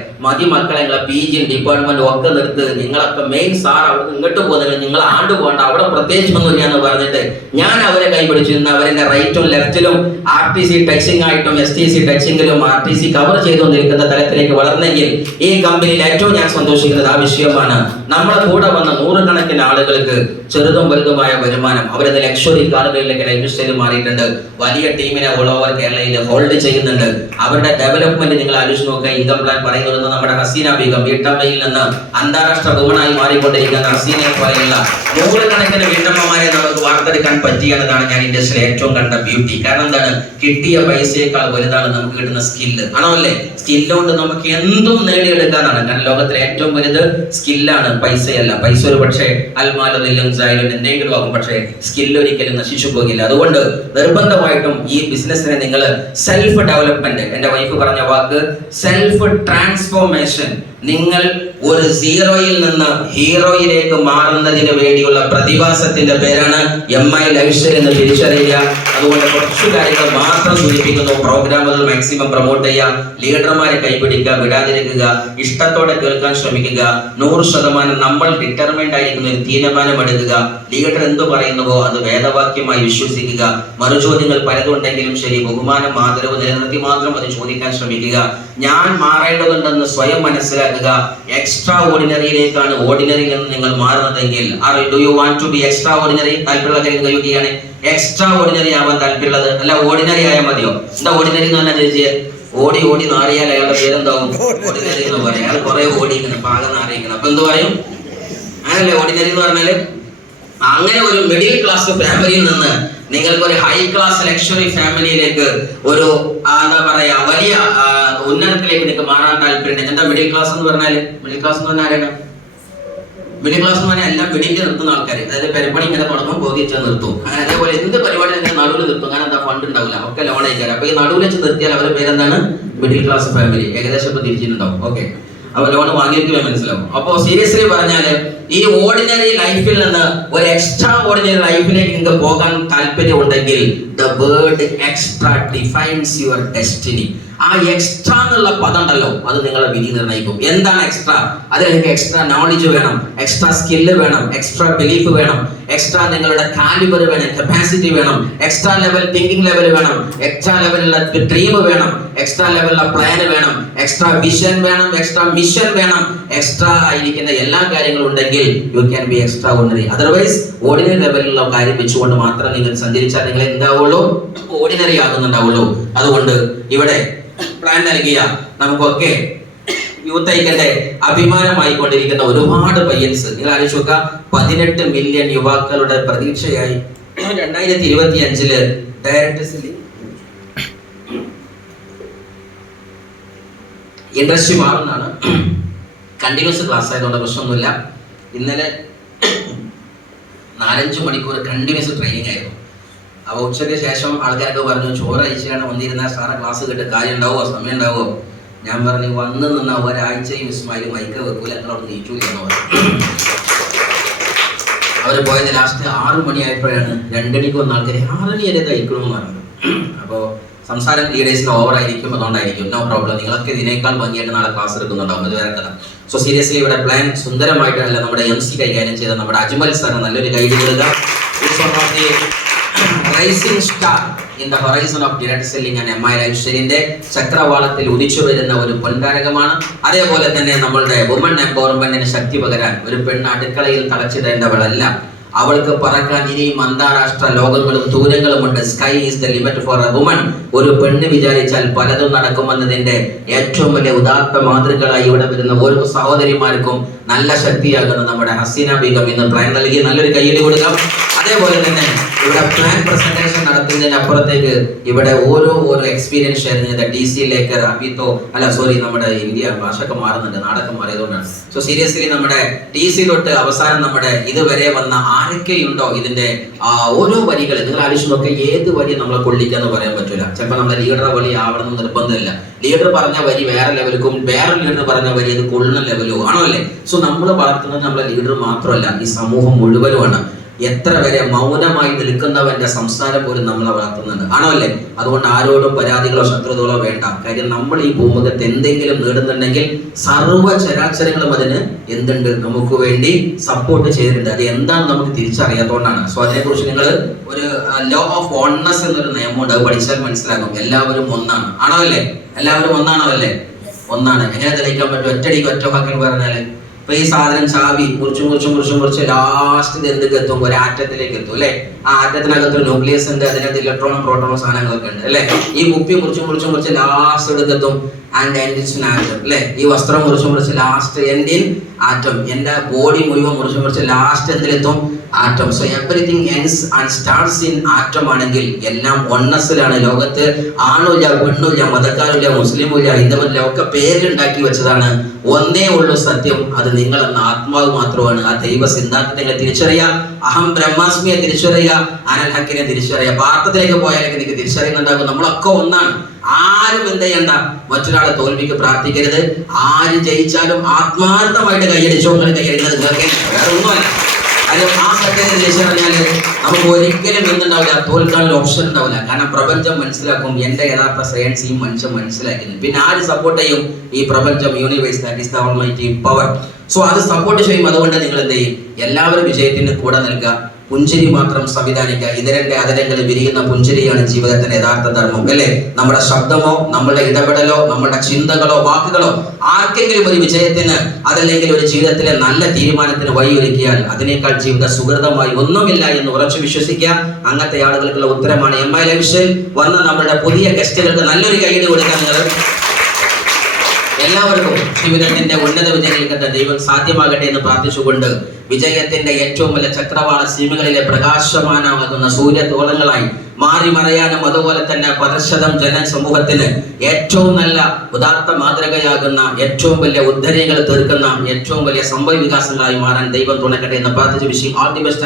മക്കളെ PG ഡിപ്പാർട്ട്മെന്റ് ഒക്കെ നിർത്ത്, നിങ്ങളൊക്കെ മെയിൻ സാർ അവിടെ ഇങ്ങോട്ട് പോകുന്നത്, നിങ്ങൾ ആണ്ട് പോകണ്ട, അവിടെ പ്രത്യേകിച്ചൊന്നുമില്ല എന്ന് പറഞ്ഞിട്ട് ഞാൻ അവരെ കൈ പിടിച്ചു. ഇന്ന് അവരുടെ റൈറ്റും ലെഫ്റ്റിലും RTC ടച്ചിങ് ആയിട്ടും STC ടച്ചിങ്ങിലും RTC കവർ ചെയ്തുകൊണ്ടിരിക്കുന്ന തലത്തിലേക്ക് വളർന്നെങ്കിൽ ഈ കമ്പനിയിൽ ഏറ്റവും ഞാൻ സന്തോഷിക്കുന്നത് ആ വിഷയമാണ്. നമ്മളെ കൂടെ വന്ന 100 കണക്കിന് ആളുകൾക്ക് ചെറുതും വലുതുമായ വരുമാനം, അവരത് ലക്ഷറി കാറുകളിലേക്ക് ലൈഫ് സ്റ്റൈൽ മാറിയിട്ടുണ്ട്. വലിയ ടീമിനെ ഓൾ ഓവർ കേരളയിൽ ഹോൾഡ് ചെയ്യുന്നുണ്ട്. അവരുടെ ഡെവലപ്മെന്റ് നിങ്ങൾ ആലോചിച്ച് നോക്കുക. ഇൻകം പ്ലാൻ പറയുന്നത് നമ്മുടെ ഹസീന ബീഗം വീട്ടമ്മയിൽ നിന്ന് അന്താരാഷ്ട്ര വുമണായി മാറിക്കൊണ്ടിരിക്കുന്ന ഹസീനയെ പോലെയുള്ള 100 കണക്കിന് വീട്ടമ്മമാരെ നമുക്ക് വാർത്തെടുക്കാൻ പറ്റിയെന്നതാണ് ഞാൻ ഇൻഡസ്ട്രിയിൽ ഏറ്റവും കണ്ട ബ്യൂട്ടി. കാരണം എന്താണ്, കിട്ടിയ പൈസയേക്കാൾ വലുതാണ് നമുക്ക് കിട്ടുന്ന സ്കില്ല്. ആണോ അല്ലേ? സ്കില്ലുകൊണ്ട് നമുക്ക് എന്തും നേടിയെടുക്കാനാണ്. കാരണം ലോകത്തിലെ ഏറ്റവും വലുത് സ്കില്ലാണ്, പൈസയല്ല. പൈസ ഒരു പക്ഷേ അൽമാലും എന്തെങ്കിലും ആകും, പക്ഷേ സ്കില്ല് ഒരിക്കലും നശിച്ചു പോകില്ല. അതുകൊണ്ട് നിർബന്ധമായിട്ടും ഈ ബിസിനസ്സിനെ നിങ്ങൾ സെൽഫ് ഡെവലപ്മെന്റ്, എന്റെ വൈഫ് പറഞ്ഞ വാക്ക് സെൽഫ് ട്രാൻസ്ഫോർമേഷൻ, നിങ്ങൾ ഒരു സീറോയിൽ നിന്ന് ഹീറോയിലേക്ക് മാറുന്നതിന് വേണ്ടിയുള്ള പ്രതിഭാസത്തിന്റെ പേരാണ് MI ലൈഫ് സ്റ്റൈൽ എന്ന് തിരിച്ചറിയുക. അതുകൊണ്ട് കുറച്ചു കാര്യങ്ങൾ മാത്രം സൂചിപ്പിക്കുന്നു. പ്രോഗ്രാമുകൾ മാക്സിമം പ്രൊമോട്ട് ചെയ്യുക, ലീഡർമാരെ കൈപിടിക്കുക, വിടാതിരിക്കുക, ഇഷ്ടത്തോടെ കേൾക്കാൻ ശ്രമിക്കുക. 100% നമ്മൾ ഡിറ്റർമൈൻഡ് ആയിരിക്കുന്ന ഒരു തീരുമാനം എടുക്കുക. ലീഡർ എന്തു പറയുന്നുവോ അത് വേദവാക്യമായി വിശ്വസിക്കുക. മറുചോദ്യങ്ങൾ പലതുണ്ടെങ്കിലും ശരി, ബഹുമാനം ആദരവ് നിലനിർത്തി മാത്രം അത് ചോദിക്കാൻ ശ്രമിക്കുക. ഞാൻ മാറേണ്ടതുണ്ടെന്ന് സ്വയം മനസ്സിലാക്കുക. എക്സ്ട്രാ ഓർഡിനറിയിലേക്കാണ് ഓർഡിനറിയിൽ നിന്ന് നിങ്ങൾ മാറുന്നതെങ്കിൽ, do you want to be extraordinary? താല്പര്യമുള്ള കാര്യം കഴിയുകയാണ്. എക്സ്ട്രാ ഓർഡിനറി ആവാൻ താല്പര്യമുള്ളത്, അല്ല ഓർഡിനറി ആയാൽ മതിയോ? എന്താ ഓർഡിനറി എന്ന് പറഞ്ഞാൽ ചേച്ചി? ഓടി നാറിയാൽ അയാളുടെ പേരെന്താവും? ഓർഡിനറി എന്ന് പറയും. അയാൾ കുറെ ഓടിക്കണം, പാകം നാറിയിക്കണം, അപ്പൊ എന്ത് പറയും? അങ്ങനല്ലേ ഓർഡിനറി എന്ന് പറഞ്ഞാല്? അങ്ങനെ ഒരു മിഡിൽ ക്ലാസ് ഫാമിലിയിൽ നിന്ന് നിങ്ങൾക്ക് ഒരു ഹൈ ക്ലാസ് ലക്ഷറി ഫാമിലിയിലേക്ക്, ഒരു എന്താ പറയാ വലിയ ഉന്നതത്തിലേക്ക് നിങ്ങൾക്ക് മാറാൻ താല്പര്യം. എന്താ മിഡിൽ ക്ലാസ് എന്ന് പറഞ്ഞാല്? മിഡിൽ ക്ലാസ് എന്ന് പറഞ്ഞാൽ ആരാണ്? മിഡിൽ ക്ലാസ് എന്ന് പറഞ്ഞാൽ എല്ലാം വെടിഞ്ഞ് നിർത്തുന്ന ആൾക്കാർ. അതായത് പെരപ്പണി ഇങ്ങനെ തുടങ്ങും, പോകിച്ചാൽ നിർത്തും. അങ്ങനെ അതേപോലെ എന്ത് പരിപാടി നിങ്ങൾ നടുവിൽ നിർത്തും. അങ്ങനെ എന്താ ഫണ്ട് ഉണ്ടാവില്ല, ഒക്കെ ലോൺ അയക്കാറ്. അപ്പൊ ഈ നടുവിൽ വെച്ച് നിർത്തിയാൽ അവരുടെ പേരെന്താണ്? Middle class family. ഏകദേശം ഇപ്പൊ തിരിച്ചിട്ടുണ്ടാവും. ഓക്കെ, അപ്പൊ ലോൺ വാങ്ങിയിരിക്കുമ്പോൾ മനസ്സിലാവും. അപ്പോ സീരിയസ്ലി പറഞ്ഞാല് ഈ ഓർഡിനറി ലൈഫിൽ നിന്ന് ഒരു എക്സ്ട്രാ ഓർഡിനറി ലൈഫിലേക്ക് നിങ്ങൾക്ക് പോകാൻ താല്പര്യം ഉണ്ടെങ്കിൽ, the word extra defines your destiny. ആ എക്സ്ട്രാ എന്നുള്ള പദം ഉണ്ടല്ലോ, അത് നിങ്ങളെ വിധി നിർണ്ണയിക്കും. എന്താണ് എക്സ്ട്രാ? അതിൽ നിങ്ങൾക്ക് എക്സ്ട്രാ നോളജ് വേണം, എക്സ്ട്രാ സ്കില്ല് വേണം, എക്സ്ട്രാ ബിലീഫ് വേണം, എക്സ്ട്രാ നിങ്ങളുടെ കാലിബർ വേണം, കപ്പാസിറ്റി വേണം, എക്സ്ട്രാ ലെവൽ തിങ്കിങ് ലെവൽ വേണം, എക്സ്ട്രാ ലെവലുള്ള ഡ്രീം വേണം, എക്സ്ട്രാ ലെവലുള്ള പ്ലാൻ വേണം, എക്സ്ട്രാ വിഷൻ വേണം, എക്സ്ട്രാ മിഷൻ വേണം. എക്സ്ട്രാ ആയിരിക്കുന്ന എല്ലാ കാര്യങ്ങളും ഉണ്ടെങ്കിൽ you can be extra ordinary. Otherwise ordinary ലെവലിലുള്ള കാര്യം വെച്ചുകൊണ്ട് മാത്രം നിങ്ങൾ സഞ്ചരിച്ചാൽ നിങ്ങൾ എന്താവുള്ളൂ? ഓർഡിനറി ആകുന്നുണ്ടാവുള്ളൂ. അതുകൊണ്ട് ഇവിടെ പ്ലാൻ നൽകിയ നമുക്കൊക്കെ യൂത്ത് ഐക്യന്റെ അഭിമാനമായി കൊണ്ടിരിക്കുന്ന ഒരുപാട് പയ്യൻസ്, നിങ്ങൾ ആലോചിച്ച് നോക്കുക, 18 മില്യൺ യുവാക്കളുടെ പ്രതീക്ഷയായി 2025 ഡയറക്ടേഴ്സിൽ ഇൻഡസ്ട്രി മാറുന്നതാണ്. കണ്ടിന്യൂസ് ക്ലാസ് ആയതുകൊണ്ട് പ്രശ്നമൊന്നുമില്ല. ഇന്നലെ 4-5 മണിക്കൂർ കണ്ടിന്യൂസ് ട്രെയിനിങ് ആയിരുന്നു. അപ്പോൾ ഉച്ചയ്ക്ക് ശേഷം ആൾക്കാരൊക്കെ പറഞ്ഞു, ചോറ് അയച്ചാണ് വന്നിരുന്ന സാറെ ക്ലാസ് കേട്ട് കാര്യം ഉണ്ടാവുമോ, സമയം ഉണ്ടാവുമോ? ഞാൻ പറഞ്ഞു, വന്ന് നിന്ന ഒരാഴ്ചയും ഇസ്മായിൽ മൈക്ക വെക്കൂല, ഞങ്ങളവിടെ നീക്കൂലെന്ന് പറഞ്ഞു. അവർ പോയത് ലാസ്റ്റ് 6 മണിയായപ്പോഴാണ്. 2 മണിക്ക് വന്ന ആൾക്കാർ 6 മണി വരെ കഴിക്കണമെന്ന് പറഞ്ഞു. അപ്പോൾ സംസാരം ലീഡേഴ്സിന് ഓവറായിരിക്കും, അതുകൊണ്ടായിരിക്കും. നോ പ്രോബ്ലം, നിങ്ങളൊക്കെ ഇതിനേക്കാൾ ഭംഗിയായിട്ട് നാളെ ക്ലാസ് എടുക്കുന്നുണ്ടാവും, അത് വേറെ കഥ. സോ സീരിയസ്ലി ഇവിടെ പ്ലാൻ സുന്ദരമായിട്ടല്ല നമ്മുടെ MC കൈകാര്യം ചെയ്ത നമ്മുടെ അജ്മൽ സാറിന് നല്ലൊരു ഗൈഡ് കൊടുക്കുക. Rising star in the horizon of direct selling and MI ലൈഫ്സ്റ്റൈലിന്റെ ചക്രവാളത്തിൽ ഉദിച്ചു വരുന്ന ഒരു പൊൻതാരകമാണ്. അതേപോലെ തന്നെ നമ്മളുടെ വുമൺ എംപവർമെന്റിന് ശക്തി പകരാൻ ഒരു പെണ്ണ് അടുക്കളയിൽ തളച്ചിടേണ്ടവളല്ല. അവൾക്ക് പറക്കാൻ ഇനിയും അന്താരാഷ്ട്ര ലോകങ്ങളും ദൂരങ്ങളുമുണ്ട്. Sky is the limit for a woman. ഒരു പെണ്ണ് വിചാരിച്ചാൽ പലതും നടക്കുമെന്നതിന്റെ ഏറ്റവും വലിയ ഉദാത്ത മാതൃകളായി ഇവിടെ വരുന്ന ഓരോ സഹോദരിമാർക്കും നല്ല ശക്തിയാകുന്ന നമ്മുടെ ഹസീന ബീഗം ഇന്ന് പ്ലാൻ നൽകി. നല്ലൊരു കയ്യടി കൊടുക്കാം. അതേപോലെ തന്നെ ഇവിടെ പ്ലാൻ പ്രസന്റേഷൻ നടത്തുന്നതിനപ്പുറത്തേക്ക് ഇവിടെ ഓരോ എക്സ്പീരിയൻസ് ഷെയർ ചെയ്ത DC ലേക്കർ അബിത്തോ നമ്മുടെ ഇന്ത്യ ഭാഷയൊക്കെ മാറുന്നുണ്ട്, നാടൊക്കെ മാറിയതുകൊണ്ടാണ്. സോ സീരിയസ്ലി നമ്മുടെ DC തൊട്ട് അവസാനം നമ്മുടെ ഇതുവരെ വന്ന ആരൊക്കെയുണ്ടോ ഇതിന്റെ ഓരോ വരികൾ നിങ്ങൾ ആലോചിച്ച് നോക്കുക. ഏത് വരി നമ്മളെ കൊള്ളിക്കാന്ന് പറയാൻ പറ്റൂല. ചിലപ്പോൾ നമ്മളെ ലീഡറെ വഴി ആവണം നിർബന്ധമില്ല. ലീഡർ പറഞ്ഞ വരി വേറെ ലെവലിക്കും വേറെ ലീഡർ പറഞ്ഞ വരി അത് കൊള്ളുന്ന ലെവലും ആണോ അല്ലേ? സോ നമ്മൾ വളർത്തുന്നത് നമ്മളെ ലീഡർ മാത്രമല്ല, ഈ സമൂഹം മുഴുവനുമാണ്. എത്ര വരെ മൗനമായി നിൽക്കുന്നവന്റെ സംസാരം പോലും നമ്മളെ വളർത്തുന്നുണ്ട്, ആണോ അല്ലേ? അതുകൊണ്ട് ആരോടും പരാതികളോ ശത്രുതകളോ വേണ്ട. കാര്യം നമ്മൾ ഈ ഭൂമുഖത്ത് എന്തെങ്കിലും നേടുന്നുണ്ടെങ്കിൽ സർവ്വ ചരാചരങ്ങളും അതിന് എന്തുണ്ട്, നമുക്ക് വേണ്ടി സപ്പോർട്ട് ചെയ്തിട്ടുണ്ട്. അത് എന്താണെന്ന് നമുക്ക് തിരിച്ചറിയാത്തതുകൊണ്ടാണ്. സോ അതിനെക്കുറിച്ച് നിങ്ങൾ ഒരു ലോ ഓഫ് ഓൺനെസ് എന്നൊരു നിയമമുണ്ട്, അത് പഠിച്ചാൽ മനസ്സിലാകും. എല്ലാവരും ഒന്നാണ്, ആണോ അല്ലേ? എല്ലാവരും ഒന്നാണോ അല്ലേ? ഒന്നാണ്. എങ്ങനെ തെളിയിക്കാൻ പറ്റും? ഒറ്റടിക്ക് ഒറ്റ വാക്കിൽ പറഞ്ഞാല് ഇപ്പൊ ഈ സാധനം ചാവി മുറിച്ച് ലാസ്റ്റ് എന്തൊക്കെ എത്തും? ഒരു ആറ്റത്തിലേക്ക് എത്തും അല്ലെ? ആ ആറ്റത്തിനകത്ത് ന്യൂക്ലിയസ് ഉണ്ട്, അതിനകത്ത് ഇലക്ട്രോണും പ്രോട്ടോണും സാധനങ്ങളൊക്കെ ഉണ്ട് അല്ലെ? ഈ കുപ്പി മുറിച്ച് ലാസ്റ്റ് എടുക്കെത്തും ആൻഡ് എൻഡ് ഇൻ ആറ്റം അല്ലെ? ഈ വസ്ത്രം മുറിച്ച് ലാസ്റ്റ് എൻഡ് ഇൻ ആറ്റം. എന്റെ ബോഡി മുഴുവൻ മുറിച്ച് ലാസ്റ്റ് എന്തിലെത്തും? Atom. So everything ends and starts in atom ആണെങ്കിൽ എല്ലാം ഒണ്ണസിലാണ്. ലോകത്ത് ആണുമില്ല പെണ്ണുമില്ല മതക്കാരില്ല മുസ്ലിമില്ല ഹിന്ദുവില്ല, ഒക്കെ പേരിലുണ്ടാക്കി വെച്ചതാണ്. ഒന്നേ ഉള്ളൂ സത്യം, അത് നിങ്ങൾ എന്ന ആത്മാവ് മാത്രമാണ്. ആ ദൈവ സിദ്ധാന്തത്തെ തിരിച്ചറിയുക, അഹം ബ്രഹ്മാസ്മിയെ തിരിച്ചറിയുക, അനൽ ഹക്കിനെ തിരിച്ചറിയുക. പാർത്ഥത്തിലേക്ക് പോയാലേക്ക് നിങ്ങൾക്ക് തിരിച്ചറിയുന്നുണ്ടാകും. നമ്മളൊക്കെ ഒന്നാണ്. ആരും എന്ത് ചെയ്യണ്ട, മറ്റൊരാളെ തോൽവിക്ക് പ്രാർത്ഥിക്കരുത്. ആര് ജയിച്ചാലും ആത്മാർത്ഥമായിട്ട് കൈയടിച്ചോ. കൈയടിക്കുന്നത് നിങ്ങൾക്ക് വേറെ ഒന്നുമല്ല. അത് ആ സത്യത്തെ തിരിച്ചറിഞ്ഞാല് നമുക്ക് ഒരിക്കലും എന്തുണ്ടാവില്ല, തോൽക്കാനൊരു ഓപ്ഷൻ ഉണ്ടാവില്ല. കാരണം പ്രപഞ്ചം മനസ്സിലാക്കും എന്റെ യഥാർത്ഥ സയൻസ് ഈ മനുഷ്യൻ മനസ്സിലാക്കുന്നത്. പിന്നെ ആര് സപ്പോർട്ട് ചെയ്യും? ഈ പ്രപഞ്ചം, universe, that is the almighty power. So അത് സപ്പോർട്ട് ചെയ്യും. അതുകൊണ്ട് നിങ്ങൾ എന്ത് ചെയ്യും? എല്ലാവരും വിജയത്തിന് കൂടെ നിൽക്കുക, പുഞ്ചിരി മാത്രം സംവിധാനിക്കുക. ഇതരന്റെ അതരങ്ങളിൽ വിരിയുന്ന പുഞ്ചിരിയാണ് ജീവിതത്തിന്റെ യഥാർത്ഥ ധർമ്മം അല്ലേ? നമ്മുടെ ശബ്ദമോ നമ്മുടെ ഇടപെടലോ നമ്മുടെ ചിന്തകളോ വാക്കുകളോ ആർക്കെങ്കിലും ഒരു വിജയത്തിന് അതല്ലെങ്കിൽ ഒരു ജീവിതത്തിലെ നല്ല തീരുമാനത്തിന് വഴിയൊരുക്കിയാൽ അതിനേക്കാൾ ജീവിത സുഹൃതമായി ഒന്നുമില്ല എന്ന് ഉറച്ചു വിശ്വസിക്കുക. അങ്ങനത്തെ ആളുകൾക്കുള്ള ഉത്തരമാണ് MI ലൈഫ്സ്റ്റൈൽ. വന്ന നമ്മുടെ പുതിയ ഗസ്റ്റുകൾക്ക് നല്ലൊരു കൈയ്യടി കൊടുക്കാൻ നിങ്ങൾ എല്ലാവർക്കും ജീവിതത്തിന്റെ ഉന്നത വിജയങ്ങൾക്ക് ദൈവം സാധ്യമാകട്ടെ എന്ന് പ്രാർത്ഥിച്ചുകൊണ്ട് വിജയത്തിന്റെ ഏറ്റവും വലിയ ചക്രവാള സീമകളിലെ പ്രകാശമാനമാകുന്ന സൂര്യതോളങ്ങളായി മാറി മറയാനും അതുപോലെ തന്നെ 10% ജനസമൂഹത്തിന് ഏറ്റവും നല്ല ഉദാത്ത മാതൃകയാകുന്ന ഏറ്റവും വലിയ ഉദ്ധരണികൾ തീർക്കുന്ന ഏറ്റവും വലിയ സംഭവ വികാസങ്ങളായി മാറാൻ ദൈവം തുണക്കട്ടെ എന്ന് പ്രാർത്ഥിച്ച് വിഷയം ആൾ ദി ബെസ്റ്റ്.